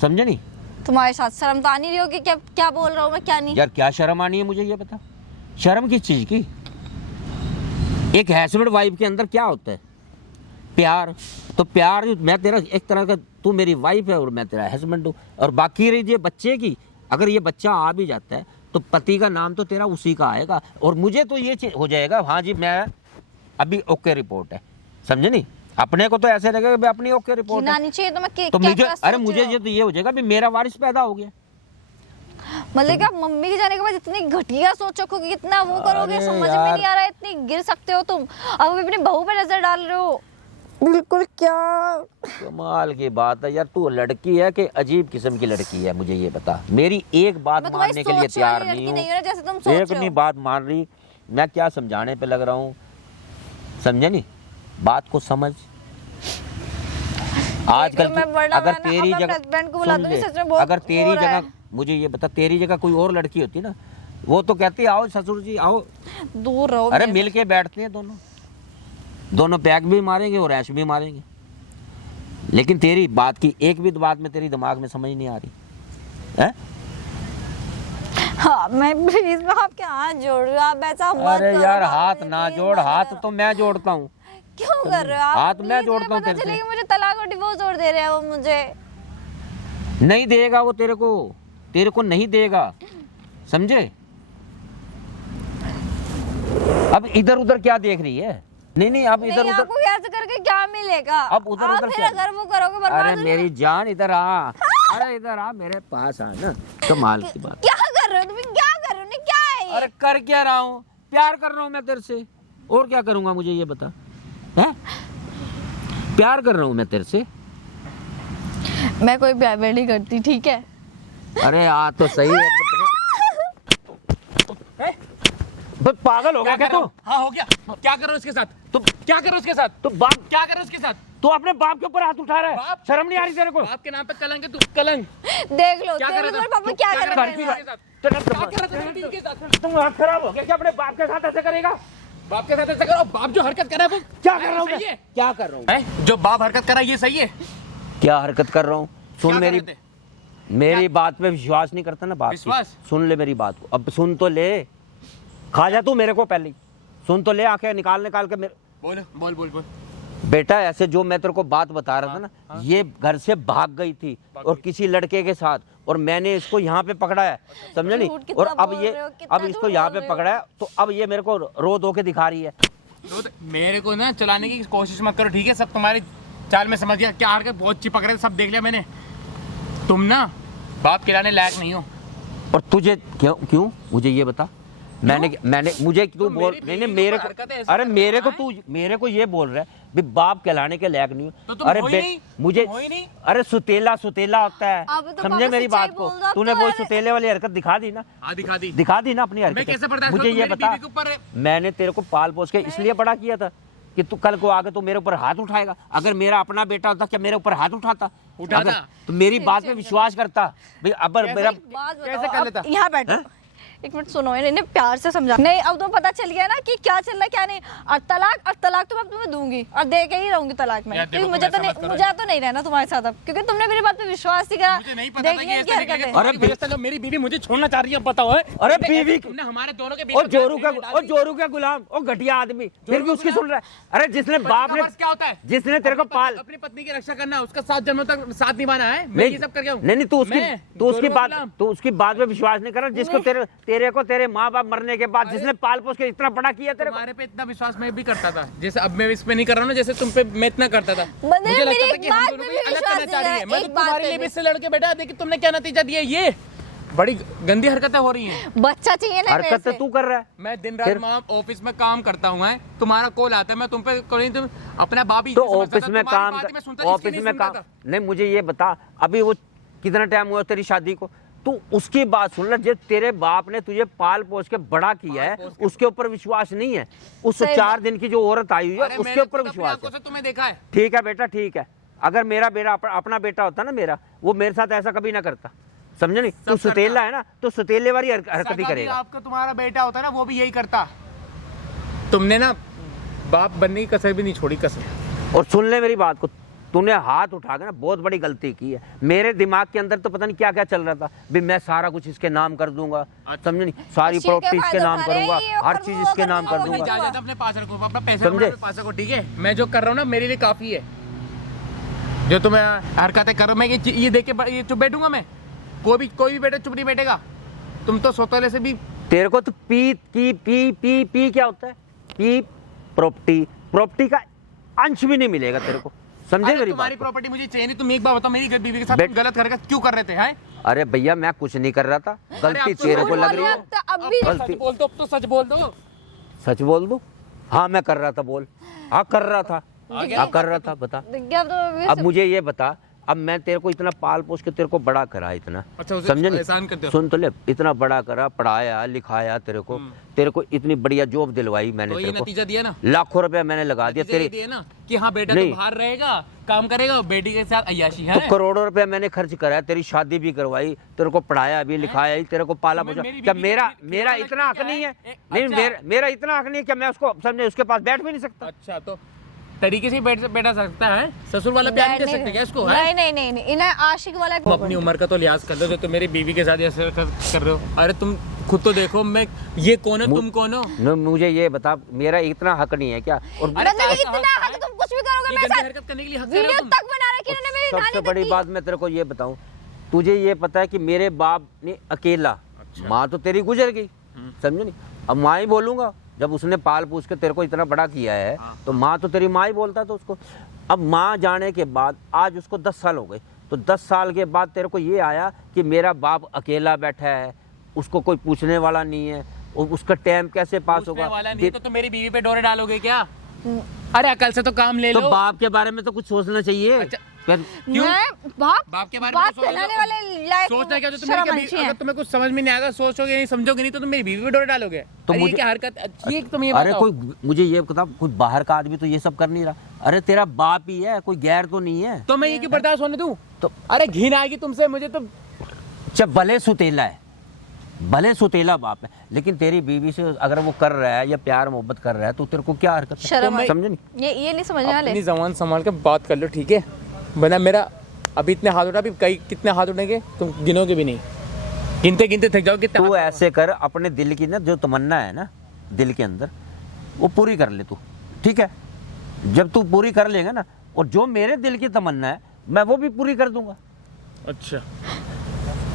समझे नहीं? तुम्हारे साथ शर्म तो आनी रही होगी, क्या क्या बोल रहा हूँ मैं, क्या नहीं? यार क्या शर्म आनी है मुझे ये बता, शर्म किस चीज़ की? एक हस्बैंड वाइफ के अंदर क्या होता है? प्यार। तो प्यार, मैं तेरा एक तरह का, तू मेरी वाइफ है और मैं तेरा हस्बैंड हूँ। और बाकी रही ये बच्चे की, अगर ये बच्चा आ भी जाता है तो पति का नाम तो तेरा उसी का आएगा, और मुझे तो ये हो जाएगा, हाँ जी मैं अभी ओके रिपोर्ट है, समझे नहीं? अपने को तो ऐसे लगेगा मैं अपनी ओके रिपोर्ट जीना नहीं चाहिए तो मैं तो क्या मुझे, क्या अरे सोच मुझे रहे हो? ये तो ये हो जाएगा भी मेरा वारिस पैदा हो गया। मतलब क्या मम्मी के जाने के बाद इतनी घटिया सोच रखोगे, कितना वो करोगे, अरे समझ में यार। नहीं आ रहा है, इतनी गिर सकते हो तुम। अब अपनी बहू पे नजर डाल रहे हो, बिल्कुल क्या। कमाल की बात है यार, तू लड़की है कि अजीब किस्म की लड़की है, मुझे ये बता। मेरी एक बात मैं तुम्हारी मानने के लिए सोच तैयार वाली नहीं लड़की नहीं हूँ, हूँ ना, जैसे तुम सोच एक रहे नहीं हो। बात मान रही, मैं क्या समझाने पे लग रहा हूँ, समझे नहीं? बात को समझ। आजकल मैं वरना अगर मैं ना तेरी अपने जगह, husband को बुला सुन दूंगी, ले, सच में बहुत अगर तेरी हो रहा जगह, है। मुझे ये बता, तेरी जगह कोई और लड़की होती ना, वो तो कहती आओ ससुर जी आओ, दूर रहो अरे मेरे मिल के बैठते हैं दोनों पैक भी मारेंगे और ऐश भी मारेंगे। लेकिन तेरी बात की एक भी बात में तेरी दिमाग में समझ नहीं आ रही है? से। हाँ, मैं प्लीज मैं आपके हाथ जोड़ रही हूँ, आप ऐसा मत अरे करो, यार आप हाथ मुझे ना please जोड़, मत हाथ करो। तो मैं जोड़ता हूँ। क्यों कर रहे हो आप? हाथ मैं Please, जोड़ता हूँ मुझे तेरे पता से। चलेगा, मुझे तलाक और डिवोर्स जोड़ दे रहे हैं वो मुझे। नहीं देगा वो तेरे को नहीं देगा, समझे? अब इधर उधर क्या देख रही है? नहीं अब इधर नहीं, उधर, आपको ऐसे करके क्या मिलेगा? अब उधर आप उधर मेरा क्या? घर वो करोगे, बर्बाद अरे हो जाएगा। मेरी जान इधर आ, अरे इधर आ, मेरे पास आ ना, कमाल की बात। क्या कर रहे हो तुम? क्या कर रहे हो? नहीं, क्या है ये? अरे कर क्या रहा हूँ? प्यार कर रहा हूँ मैं तेरे से, और क्या करूंगा मुझे ये बता, है? प्यार कर रहा हूँ मैं तेरे से। मैं कोई प्यार व्यार नहीं करती, ठीक है? अरे आ तो सही है, बस पागल हो गया क्या तू? हाँ हो गया। क्या कर रहे हो इसके साथ? तू क्या कर रहे हो इसके साथ? तू बाप, क्या कर रहे हो इसके साथ? तू अपने बाप के ऊपर हाथ उठा रहा है, बाप? शर्म नहीं आ रही तेरे को? बाप के नाम पे कलंक है तू, कलंक। देख लो, क्या कर तेरे रहा था? पापा क्या कर क्या रहे कर रहा हैं? था? तेरा क्या कर रहा था बेटी के साथ? तुम हाथ खराब हो गया क्या? अपने बाप के साथ ऐसे करेगा? बाप के साथ ऐसा करो, बाप जो हरकत कर रहा है वो क्या कर रहा हूँ सही है? मैं? क्या कर रहा हूँ? हैं? जो बाप हरकत कर रहा है ये सही है? क्या हरकत कर रहा हूँ? सुन क्या कर मेरी, रहे थे? मेरी बात पे विश्वास नहीं करता ना, बात की। विश्वास? सुन ले मेरी बात को, अब सुन तो ले, खा जा तू मेरे को पहले ही। सुन तो ले, आंखें निकाल के मेरे। बोल। बेटा ऐसे जो मैं तेरे को बात बता रहा था ना, ये घर से भाग गई थी और किसी लड़के के साथ, और मैंने इसको यहाँ पे पकड़ा है, समझे नहीं? झूठ कितना और अब बोल ये, रहे हो, कितना अब इसको झूठ यहाँ बोल पे रहे हो। पकड़ा है, तो अब ये मेरे को रो धो के दिखा रही है। मेरे को ना चलाने की कोशिश मत करो, ठीक है? सब तुम्हारी चाल में समझ गया, क्या हरकत बहुत चिपक रहे थे, सब देख लिया मैंने। तुम ना बाप खिलाने लायक नहीं हो। और तुझे क्यों मुझे ये बता, मैंने मुझे तू बोल, नहीं मेरे को, अरे मेरे को ये बोल रहा है भी बाप कहलाने के लायक नहीं तो हो। तुम अरे हो ही नहीं, मुझे तुम हो ही नहीं। अरे सुतेला होता है, अब तो समझे पापा मेरी सच्चाई बात को? बोल दो, अब तूने तो वो मैंने- सुतेले वाली हरकत दिखा दी ना, हाँ दिखा दी। अपनी मैं हरकत। कैसे बर्दाश्त मुझे करूं? ये मेरी बता, बीवी के ऊपर मैंने तेरे को पाल पोस के इसलिए बड़ा किया था कि तू कल को आगे तो मेरे ऊपर हाथ उठाएगा? अगर मेरा अपना बेटा होता क्या मेरे ऊपर हाथ उठाता? उठाता। अगर तो मेरी बात पे विश्वास करता भाई। अब मेरा बात कैसे बताओ, कर अब लेता? यहाँ बैठो, एक मिनट सुनो, इन्हें प्यार से समझा। नहीं अब तो पता चल गया ना कि क्या चल रहा है क्या नहीं। और तलाक तो मैं तुम्हें दूंगी और दे के ही रहूंगी तलाक में, यार क्योंकि देखो, मुझे तुम तो ऐसा मत नहीं, करो। मुझे तो नहीं रहना तुम्हारे साथ अब, क्योंकि तुमने मेरी बात पे विश्वास नहीं करा। मुझे नहीं पता था कि देखिए ऐसा इनकी निकलेगा। हरकतें। अरे तुम्हारी वजह से मेरी बीवी मुझे छोड़ना चाह रही है, बताओ है? अरे बीवी तुमने हमारे दोनों के बीच और में जोरू का बीवी डाल दी। और जोरू का गुलाम और घटिया आदमी, फिर भी उसकी सुन रहा है। अरे जिसने बाप का ने फर्ज क्या होता है? जिसने तेरे को पाल अपनी पत्नी की रक्षा करना, उसका 7 जन्मों तक साथ निभाना है। मैं ये सब कर गया हूँ। नहीं तू उसकी मैं, तू उसकी जोरू का बात गुलाम। तू उसकी बात पे विश्वास नहीं कर रहा, जिसको तेरे माँ बाप मरने के बाद जिसने पाल पोस के इतना बड़ा किया तेरे को। तुम्हारे पे इतना विश्वास मैं भी करता था, जैसे अब मैं इस पे नहीं कर रहा हूँ ना, जैसे तुम पे मैं इतना करता था। बंदे मुझे लगता मेरी था एक कि हम बात दोनों पे को भी अलग विश्वास करना चाह रही है। नहीं मैं है, तो एक बात तुम्हारे पे लिए भी भी। इससे लड़के बैठा, देखिए तुमने क्या नतीजा दिया। ये बड़ी गंदी हरकतें हो रही हैं। बच्चा चाहिए ना मेरे हरकत से। तू कर रहा है। मैं दिन रात फिर? वहाँ ऑफिस में काम करता हूँ, है तुम्हारा कॉल आता है, मैं तुम पे कोई तुम अपना बाप ही तो समझता ऑफिस था, में तुम्हारी काम बात ही मैं सुनता, इसकी ऑफिस नहीं में सुनता काम था। नहीं, मुझे ये बता अभी वो कितना टाइम हुआ तेरी शादी को? तू उसकी बात सुन ले, जब तेरे बाप ने तुझे पाल पोस के बड़ा किया है उसके ऊपर विश्वास नहीं है। उस सही 4 दिन की जो औरत आई हुई है अरे उसके मैंने ऊपर खुद अपनी विश्वास आंखों है। से तुम्हें देखा है। ठीक है बेटा, ठीक है। अगर मेरा बेटा अपना बेटा होता ना मेरा, वो मेरे साथ ऐसा कभी ना करता, समझे नहीं? तू सब सतेला करता। है ना, तो सतेले वाली हरकत ही सगा भी करेगा। आपका तुम्हारा बेटा होता ना, वो भी यही करता। तुमने ना बाप बनने की कसर भी नहीं छोड़ी, कसर। और सुन ले मेरी बात को, तूने हाथ उठा के ना बहुत बड़ी गलती की है। मेरे दिमाग के अंदर तो पता नहीं क्या क्या चल रहा था भी मैं सारा कुछ इसके नाम कर दूंगा, समझे नहीं? सारी अच्छी के प्रॉपर्टी इसके फायदा नाम उठा रहे करूंगा, हैं, ये हर और चीज वो इसके अगर नाम कर वो दूंगा। इजाजत अपने पास रखो, अपना पैसे समझे? अपने पास रखो, ठीक है? मैं जो कर रहा हूँ ना मेरे लिए काफी है। जो तुम्हें हरकतें कर रहे हो, मैं ये देख के ये चुप बैठूंगा मैं? कोई भी बेटा चुप नहीं बैठेगा। तुम तो सौतेले से भी। तेरे को तो पी क्या होता है? पी प्रॉपर्टी का अंश भी नहीं मिलेगा तेरे को, समझे अरे मेरी तुम्हारी बात को? प्रॉपर्टी मुझे चाहिए नहीं। तुम एक बार बताओ, मेरी बीवी के साथ बेट- तुम गलत हरकत क्यों कर रहे थे? हैं? अरे भैया मैं कुछ नहीं कर रहा था, गलती अब तो तेरे झूठ को लग बोल रही रहे है। हो, तो अब भी अब तो सच बोल दो, अब तो सच बोल दो। सच बोल दूं? हाँ मैं कर रहा था, बोल। हाँ कर रहा था, हाँ कर रहा था, बता। देखिए अब तो अभी अब मुझे ये बता, अब मैं तेरे को इतना पाल पोस के तेरे को बड़ा करा, इतना अच्छा, उसे समझे एहसान करते नहीं? हो। सुन तो ले, इतना बड़ा करा, पढ़ाया लिखाया तेरे को इतनी बढ़िया जॉब दिलवाई मैंने तो ये तेरे को, नतीजा दिया ना, लाखों रुपया मैंने लगा दिया नतीजा ये तेरे, दिया ना कि हाँ बेटा तो नहीं। बाहर रहेगा, काम करेगा, बेटी के साथ अय्याशी तो है। करोड़ों रुपया मैंने खर्च करा, तेरी शादी भी करवाई, तेरे को पढ़ाया भी लिखाया भी, तेरे को पाला तुम्हें पोसा। मेरी क्या बीवी मेरा की मेरा कीमत इतना हक क्या नहीं है? है? नहीं अच्छा। मेरा इतना हक नहीं है क्या मैं उसको समझे उसके पास बैठ भी नहीं सकता? अच्छा, तो तरीके से बैठा सकता है? ससुर वाला प्यार नहीं दे सकते क्या इसको? है? नहीं इन्हें आशिक वाला तुम अपनी उम्र का तो लिहाज कर लो, जो तुम मेरी बीवी के साथ ऐसे कर रहे हो। अरे तुम खुद तो देखो, मैं ये कौन है, तुम कौन हो? न, मुझे ये बता, मेरा इतना हक नहीं है क्या? और अरे मतलब ऐसा इतना हक हक तुम कुछ भी करोगे ये मेरे गंदी साथ। हरकत करने के लिए हक कर रहे वीडियो हो तुम? तक बना रखी इन्होंने मेरी सबसे नानी बड़ी तक की। बात मैं तेरे को ये बताऊं, तुझे ये पता है कि मेरे बाप ने अकेला, माँ तो तेरी गुजर गई, समझे नहीं? अब माँ ही बोलूंगा, जब उसने पाल पूछ के तेरे को इतना बड़ा किया है तो माँ तो तेरी माँ ही बोलता था उसको। अब माँ जाने के बाद आज उसको 10 साल हो गए, तो 10 साल के बाद तेरे को ये आया कि मेरा बाप अकेला बैठा है, उसको कोई पूछने वाला नहीं है, और उसका टाइम कैसे पास पूछने होगा? वाला नहीं तो तुम मेरी बीवी पे डोरे डालोगे क्या? अरे अकल से तो काम ले तो लो। बाप के बारे में तो कुछ सोचना चाहिए। अच्छा। फिर क्यों? मैं बाप के बारे में बाप तो सोचो। कहलाने वाले लायक सोचना क्या, जो शर्म तुम्हें आनी चाहिए। अगर तुम्हें कुछ समझ में नहीं आएगा, सोचोगे नहीं, समझोगे नहीं, तो तुम मेरी बीवी पे डोरे डालोगे। तो अरे ये मुझे- क्या हरकत अच्छी है कि तुम ये अरे बताओ। कोई मुझे ये बता, कोई बाहर का आदमी तो ये सब कर नहीं रहा। अरे तेरा बाप ही है, कोई गैर तो नहीं है। तो मैं ये क्यों बर्दाश्त होने दूं? तो अरे घिन आएगी तुमसे मुझे तो। जब भले सुतेला है, भले सुतेला बाप है, लेकिन तेरी बीवी से अगर वो कर रहा है या प्यार मोहब्बत कर रहा है तो तेरे को क्या हरकत है? शर्म आई। समझे नहीं? ये नहीं समझने वाले। अपनी जबान संभाल के बात कर लो, ठीक है? वरना मेरा अभी इतने हाथ उठा, अभी कई कितने हाथ उठेंगे तुम गिनोगे भी नहीं, गिनते गिनते थक जाओगे। कितने तू हाथ- ऐसे कर, अपने दिल की ना जो तमन्ना है ना दिल के अंदर, वो पूरी कर ले तू, ठीक है? जब तू पूरी कर लेगा ना, और जो मेरे दिल की तमन्ना है मैं वो भी पूरी कर दूंगा, अच्छा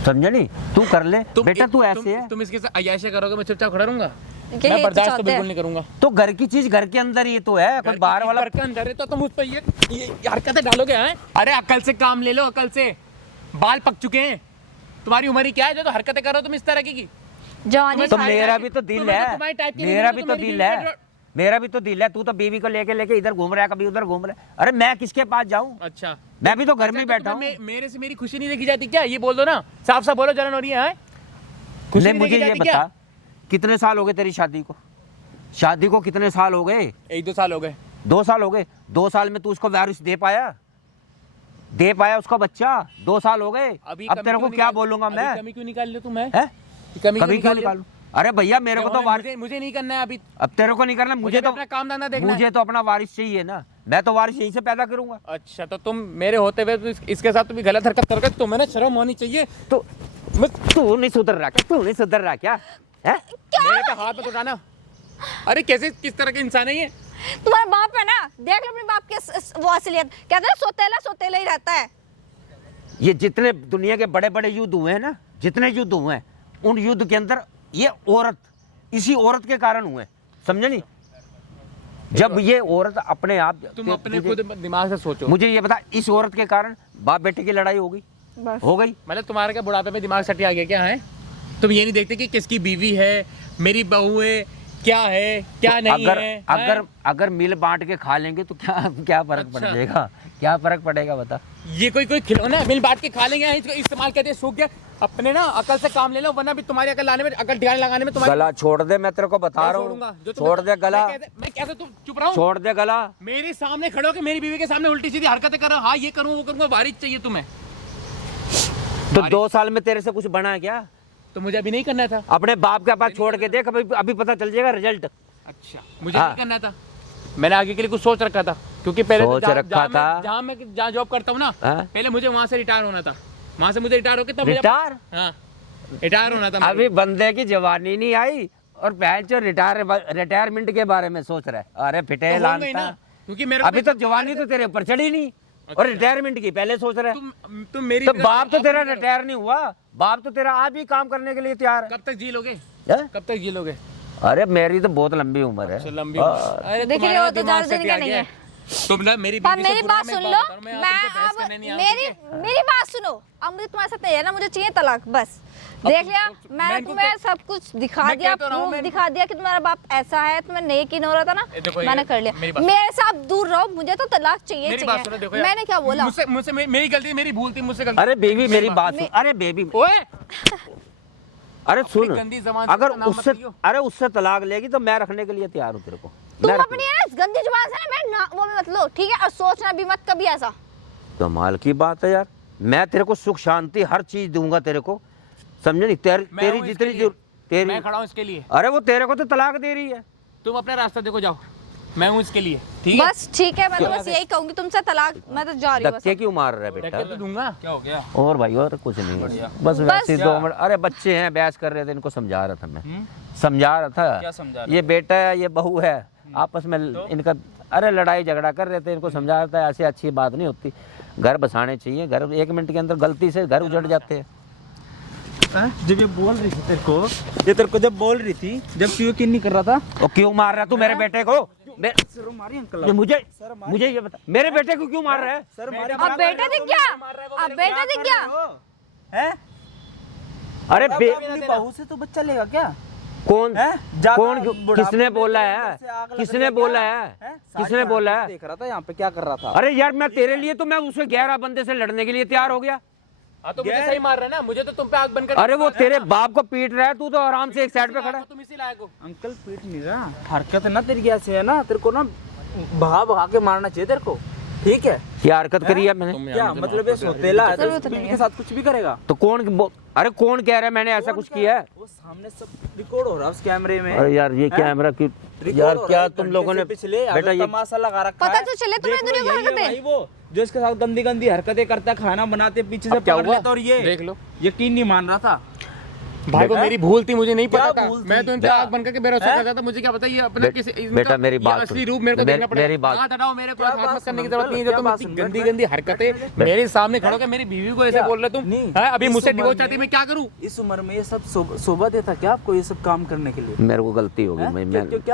समझे नहीं? तू कर ले बेटा, तू ऐसे है तुम इसके साथ अय्याशी करोगे, मैं चुपचाप खड़ा रहूंगा? ये मैं तो बर्दाश्त तो चाहते बिल्कुल हैं। नहीं करूंगा। तो घर की चीज घर के अंदर ही तो है, कोई बाहर वाला। घर के अंदर है तो तुम उस पर ये हरकतें डालोगे? हैं? अरे अकल से काम ले लो, अकल से। बाल पक चुके हैं, तुम्हारी उम्र ही क्या है जो तो हरकतें करो तुम इस तरह की? जवानी तो सारी- मेरा भी तो दिल तुम्हें तो है, तुम्हारी टाइप की मेरा नहीं भी तो तो तुम्हारी दिल बीवी है, पे मेरा भी तो दिल है। तू तो बीवी को लेके इधर घूम रहा है, कभी उधर घूम रहा है। अरे मैं किसके पास जाऊं? अच्छा, मैं भी तो घर में अच्छा, बैठा तो हूँ। मेरे से मेरी खुशी नहीं देखी जाती क्या? ये बोल दो ना, साफ साफ बोलो, जलन हो रही है? हैं? खुशी ले नहीं मुझे देखी ये जाती क्या? बता, कितने साल हो गए तेरी शादी को? शादी को कितने साल हो गए? 1-2 साल हो गए। 2 साल हो गए, 2 साल में तू उसको वारिस दे पाया उसका बच्चा? 2 साल हो गए, अब तेरे को क्या बोलूंगा मैं? कमी क्यों निकाल ले तुम? है हैं? कमी कभी क्यों निकालूं? अरे भैया मेरे को तो वारिस, मुझे नहीं करना है अभी। अब तेरे को नहीं करना, मुझे तो अपना काम धंधा देखना है। मुझे तो अपना वारिस चाहिए ना, मैं तो वारिस यहीं से पैदा करूंगा। अच्छा, तो तुम मेरे होते हुए तो इसके साथ तुम्हें गलत हरकत करके तुम्हें ना शर्म होनी चाहिए। तो तू नहीं सुधर रहा क्या? है? मेरे पे हाथ मत उठाना। अरे कैसे, किस तरह के इंसान है ये? तुम्हारा बाप है ना, देख लो अपने बाप की वो असलियत। कहते हैं सोतेला ही रहता है। ये जितने दुनिया के बड़े बड़े युद्ध हुए हैं ना, जितने युद्ध हुए हैं, उन युद्ध के अंदर ये औरत, इसी औरत के कारण हुए, समझे नहीं? जब ये औरत अपने आप, तुम अपने खुद दिमाग से सोचो। मुझे ये बता, इस औरत के कारण बाप बेटे की लड़ाई हो गई? हो गई। मतलब तुम्हारे क्या बुढ़ापे में दिमाग सटी आ गया क्या? है तुम ये नहीं देखते कि किसकी बीवी है, मेरी बहू है, क्या है क्या नहीं है? अगर मिल बांट के खा लेंगे तो क्या फर्क पड़ जाएगा? क्या फर्क पड़ेगा बता? ये कोई खिलौना है? मिल बांट के खा लेंगे, इसको इस्तेमाल करते सूख गया। अपने ना अकल से काम ले लो, वरना भी तुम्हारी अकल लाने में, अकल ठिकाने लगाने में तुम्हारी। गला छोड़ दे, मैं तेरे को बता रहा हूँ, छोड़ दे गला। मैं कैसे तुम चुप रहा हूँ? छोड़ दे गला। मेरे सामने खड़े होकर मेरी बीवी के सामने उल्टी सीधी हरकतें कर रहा, हाँ ये करूँ वो करूँगा, वारिस चाहिए तुम्हें। तो 2 साल में तेरे से कुछ बना है क्या? तो मुझे अभी नहीं करना था। अपने बाप के पास छोड़ के देख, अभी पता चल जाएगा रिजल्ट। अच्छा, मुझे नहीं करना था। मैंने आगे के लिए कुछ सोच रखा था, क्योंकि पहले जहाँ मैं जॉब करता हूँ ना, पहले मुझे वहाँ से रिटायर होना था। वहाँ से मुझे रिटायर होकर तब रिटायर होना था। अभी बंदे की जवानी नहीं आई और बहन जो रिटायरमेंट के बारे में सोच रहा है। अरे फिटे लानता, क्योंकि मेरे अभी तो जवानी तो तेरे ऊपर चढ़ी नहीं और रिटायरमेंट की पहले सोच रहा है। तुम मेरी तो बाप तो तेरा रिटायर नहीं हुआ, बाप तो तेरा आज भी काम करने के लिए तैयार है। कब तक जी लोगे? कब तक जी लोगे? अरे मेरी तो बहुत लंबी उम्र है। लंबी उम्र? अरे देख रहे हो तो ज़्यादा दिन का नहीं है। तुम ना मेरी बात सुन लो, मेरी बात सुनो। अब मुझे तुम्हारे साथ नहीं रहना, मुझे चाहिए तलाक बस। देख लिया, मैंने तुम्हें सब कुछ दिखा दिया, प्रूफ दिखा दिया कि तुम्हारा बाप ऐसा है, तुम्हें नहीं किन हो रहा था ना, मैंने कर लिया। मेरे से आप दूर रहो, मुझे तो तलाक चाहिए। मैंने क्या बोला? मुझसे मेरी गलती, मेरी भूल थी, मुझसे गलती। अरे बेबी मेरी बात सुन। अरे बेबी, अरे सुन, अगर उससे तलाक लेगी तो मैं रखने के लिए तैयार हूँ तेरे को। तुम अपनी गंदी जुबान से ना वो मत लो, ठीक है? और सोचना भी मत कभी ऐसा। कमाल की बात है यार, मैं तेरे को सुख शांति हर चीज दूंगा तेरे को, समझे नहीं? तेरी जितनी तेरी, मैं खड़ा हूँ इसके लिए। अरे वो तेरे को तो तलाक दे रही है। तुम अपना रास्ता देखो, जाओ, मैं हूँ इसके लिए, ठीक है? बस ठीक है, मैं तो बस यही कहूंगी तुमसे तलाक, मैं तो जा रही हूँ। धक्के क्यों मार रहा है बेटा? तो दूंगा। क्या हो गया? और भाई और कुछ नहीं, बस वैसे 2 मिनट। अरे बच्चे हैं, बहस कर रहे थे, इनको समझा रहा था मैं, समझा रहा था। क्या समझा? ये बेटा है, ये बहू है, आपस में इनका अरे लड़ाई झगड़ा कर रहे थे, इनको समझा रहा था ऐसे अच्छी बात नहीं होती, घर बसाने चाहिए। घर 1 मिनट के अंदर गलती से घर उजड़ जाते हैं। जब ये बोल रही थी तेरे को जब बोल रही थी, जब तू यकीन नहीं कर रहा था, तो क्यों मार रहा तू मेरे बेटे को? मारी अंकल। मुझे ये बता, मेरे बेटे को क्यों मार रहा है? सर मारी। अब बेटा दिख गया, अब बेटा दिख गया है? अरे बहू से तो बच्चा लेगा क्या? कौन कौन बुढ़ापे किसने में बोला तेरे है? से आग लग किसने रही है, बोला क्या है? सारी किसने बोला हालत है? देख रहा था यहाँ पे क्या कर रहा था। अरे यार मैं तेरे लिए तो मैं उसके 11 बंदे से लड़ने के लिए तैयार हो गया। हाँ तो मुझे सही मार रहा है ना, मुझे तो तुम पे आग बनकर। अरे वो तेरे बाप को पीट रहा है, तू तो आराम से एक साइड पे खड़ा है। तुम इसी लायक हो। अंकल पीट नहीं रहा, हरकत है ना तेरी ऐसे है ना, तेरे को ना भगा के मारना चाहिए तेरे को, ठीक है? क्या हरकत करी है मैंने? क्या मतलब ये सोतेला है तो बीवी के साथ कुछ भी करेगा? तो अरे कौन कह रहा है मैंने ऐसा कुछ किया है? वो सामने सब रिकॉर्ड हो रहा है उस कैमरे में। अरे यार ये कैमरा की यार क्या तुम लोगों ने पिछले बेटा ये तमाशा लगा रखा है। पता तो चले तुम्हें दुनिया को हरकतें। वो जो इसके साथ गंदी गंदी हरकतें करता है, खाना बनाते पीछे से पकड़ लेता, और ये देख लो, यकीन नहीं मान रहा था। भाई को मेरी भूल थी, मुझे नहीं पता था। भूल थी? मैं तो इनसे आग बनकर के बेरोसा करता था, मुझे क्या पता ये अपना किसी बेटा मेरी बात असली सुन। रूप मेरे को देखना पड़ेगा। मेरी बात हाथ हटाओ, मेरे को क्या हाथ बात मत करने की सुन, जरूरत नहीं है। क्या तुम बात इतनी सुन, गंदी गंदी हरकतें मेरे सामने खड़ो के मेरी बीवी को ऐसे बोल रहे तुम। हैं अभी मुझसे डिवोर्स चाहती, मैं क्या करूं? इस उम्र में ये सब शोभा देता क्या आपको ये सब काम करने के लिए? मेरे को गलती होगी, मैं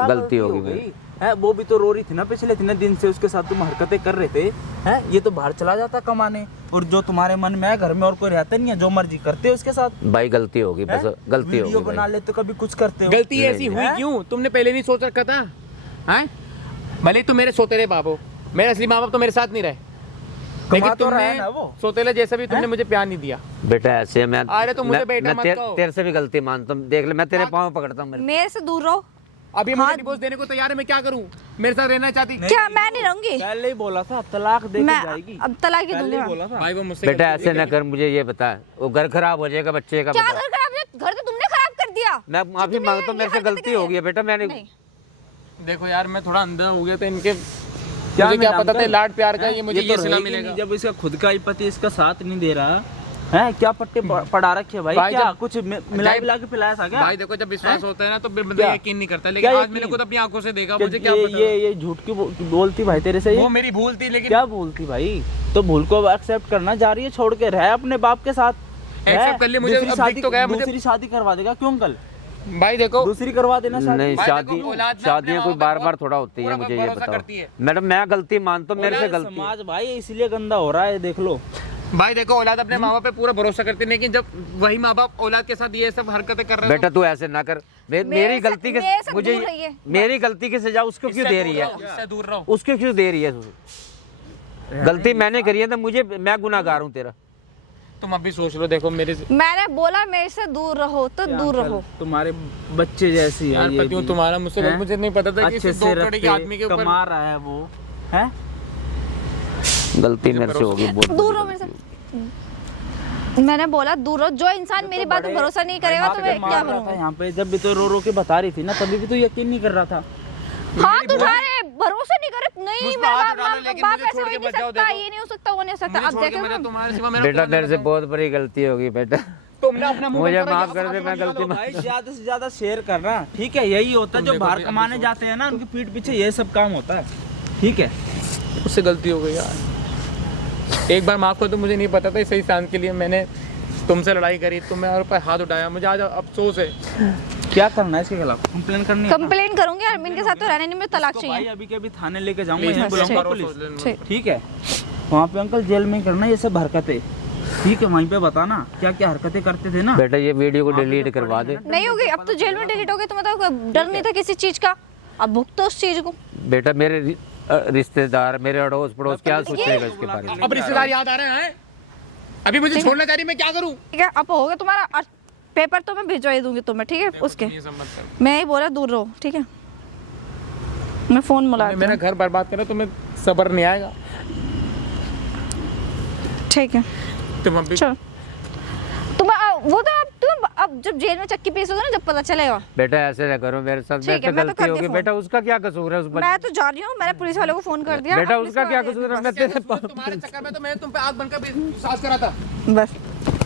गलती होगी मेरी। है वो भी तो रो रही थी ना पिछले इतने दिन से, उसके साथ तुम हरकतें कर रहे थे। हैं ये तो बाहर चला जाता कमाने, और जो तुम्हारे मन में है घर में और कोई रहता नहीं है, जो मर्जी करते हो उसके साथ। भाई गलती होगी, बस गलती वीडियो होगी। बना लेते कभी कुछ करते हो। गलती ऐसी हुई क्यों? तुमने पहले नहीं सोच रखा था? हैं भले तुम मेरे सोतेले बाप हो, मेरे असली माँ बाप तो मेरे साथ नहीं रहे, लेकिन तुमने सोतेले जैसा भी तुमने मुझे प्यार नहीं दिया। बेटा ऐसे मैं अरे तुम मुझे बेटा मत कहो। तेरे से भी गलती मानता हूँ, देख ले मैं तेरे पाँव पकड़ता हूँ। मेरे से दूर रहो, अभी मुझे डिवोर्स देने को तैयार है, मैं क्या करूं? मेरे साथ रहना चाहती? क्या मैं नहीं रहूंगी? पहले ही बोला था तलाक दे के मैं जाएगी। अब तलाक ही पहले दूंगी ही मैं। बोला था। भाई वो मुझसे बेटा ऐसे न कर, मुझे ये बता, वो घर खराब हो जाएगा बच्चे का। क्या बता, घर खराब है? घर तो तुमने खराब कर दिया। मैं माफी तुमने मांगता हूँ, ये मेरे से हरकतें गलती करी हो गई है बेटा। मैंने नहीं। देखो यार, मैं थोड़ा अंदर हो गया था इनके, क्या मुझे क्या मिला पता था अंकल? लाड प्यार का, ये मुझे ये तो सुना रहेगी मिलेगा। नहीं, जब इसका खुद का ही पति इसका साथ नहीं दे रहा है, क्या पट्टे पड़ा रखे भाई? भाई क्या जब- कुछ मिला मिला के पिलाया था क्या? भाई देखो, जब विश्वास होता है ना तो बंदा क्या? यकीन नहीं करता, लेकिन क्या आज यकीन? मैंने खुद अपनी आंखों से देखा, कि मुझे क्या पता। ये झूठ क्यों बोलती भाई तेरे से? वो ये मेरी भूल थी, लेकिन क्या बोलती भाई? तो भूल को एक्सेप्ट करना, जा रही है छोड़ के, रह अपने बाप के साथ। Accept कर लिया, मुझे दूसरी अब शादी दिख तो गया, मुझे- दूसरी शादी करवा देगा क्यों अंकल? भाई देखो, दूसरी करवा देना शादी। नहीं, भाई शादी देखो, औलाद ना शादियाँ अपने कोई बार माँ बार बाप थोड़ा होती है, पूरा मुझे ये भरोसा करती बताओ। है। मैडम मैं गलती मानता हूँ, मेरे से गलती है। समाज भाई इसलिए गंदा हो रहा है, देख लो। भाई देखो, औलाद अपने माँ बाप पे पूरा भरोसा करती है, लेकिन जब वही माँ बाप औलाद के साथ ये सब हरकतें कर रहे बेटा तू ऐसे ना कर, मेरी गलती के मेरे से मुझे दूर रहिए। मेरी गलती की सजा उसको क्यों दे रही है? इससे दूर रहो। उसको क्यों दे रही है? गलती मैंने करी है तो मुझे, मैं गुनाहगार हूँ तेरा। तुम अभी सोच लो, देखो मेरे से मैंने बोला मेरे से दूर रहो तो दूर अंकल, रहो। तुम्हारे बच्चे जैसी है यार ये पति हूँ भी। तुम्हारा, मुझसे हैं? मुझे नहीं पता था कि अच्छे इस से 2 करोड़ के आदमी के रखते, ऊपर कमा रहा है वो, है? गलती मेरे से होगी, बहुत दूर रहो मेरे से। मैंने बोला दूर रहो। जो इंसान मेरी बात पे भरोसा नहीं करेगा तो मैं क्या करूँगा? यहाँ पे जब भी तो रो के बता रही थी ना, तभी भी तो यकीन नहीं कर रहा था। हाँ तुम्हारे भरोसा नहीं करे। नहीं मुझ पे मेरा हाथ उठा लो, लेकिन बाप मुझे ऐसे छोड़ हो के नहीं बच जाओ, सकता, देखो। ये नहीं हो सकता, वो नहीं हो सकता। मुझे अब छोड़ के देखो मुझे ना। तुम्हारे सिवा मेरा बेटा कौन मेरे से है? बहुत बड़ी गलती होगी बेटा, तुमने अपना मुंह मुझे बंद करा, माफ यहाँ कर दे, से मैं निकालो। गलती भाई ज्यादा से ज्यादा शेयर करना, ठीक है? यही होता है जो बाहर कमाने जाते हैं ना, उनकी पीठ पीछे ये सब काम होता है, ठीक है? उससे गलती हो गई यार, एक बार माफ कर दो, मुझे नहीं पता था, इस इंसान के लिए मैंने तुमसे लड़ाई करी, तुम्हें ऊपर हाथ उठाया, मुझे आज अफसोस है। क्या करना है इसके खिलाफ? कंप्लेन करनी है ना? कंप्लेन करूंगी अरमीन के साथ तो रहने नहीं, मुझे तलाक इसको भाई चाहिए। अभी के अभी थाने लेके जाऊंगा, प्लीज यहाँ बुलाऊंगा करो, पुलिस, सोच लेना। ठीक। ठीक है? वहाँ पे अंकल जेल में ही करना ये सब हरकतें, ठीक है? वहीं पे बताना क्या क्या हरकतें करते थे ना। बेटा ये वीडियो को डिलीट करवा दे। नहीं होगी, अब तो जेल में डिलीट हो गई तो मतलब डर नहीं था किसी चीज का। अब भुगतो उस चीज को। बेटा मेरे रिश्तेदार, मेरे अड़ोस पड़ोस क्या सोचेगा इसके बारे में? अब रिश्तेदार याद आ रहे हैं? अभी मुझे छोड़ना चाह रही, मैं क्या करूं? ठीक है, अब हो गया तुम्हारा। और पेपर तो मैं भिजवा ही दूंगी तुम्हें, ठीक है? उसके ये सब मत कर। मैं ही बोला दूर रहो, ठीक है? मैं फोन मिला मेरा घर बर्बाद करा, तुम्हें सब्र नहीं आएगा। ठीक है तुम अभी चलो। तुम वो तो अब जब जेल में चक्की पीसोगे ना, जब पता चलेगा। बेटा ऐसे ना करो मेरे साथ, ठीक मेरे है, से मैं तो गलती कर होगी। दी फोन। बेटा उसका क्या कसूर है? उस मैं तो जा रही हूँ, मैंने पुलिस वालों को फोन कर दिया। बेटा अब पुलिस उसका क्या वाले कसूर है? बस। मैं तेरे तुम्हारे चक्कर में तो मैं तुम पे आग बनकर भी सास करा था। बस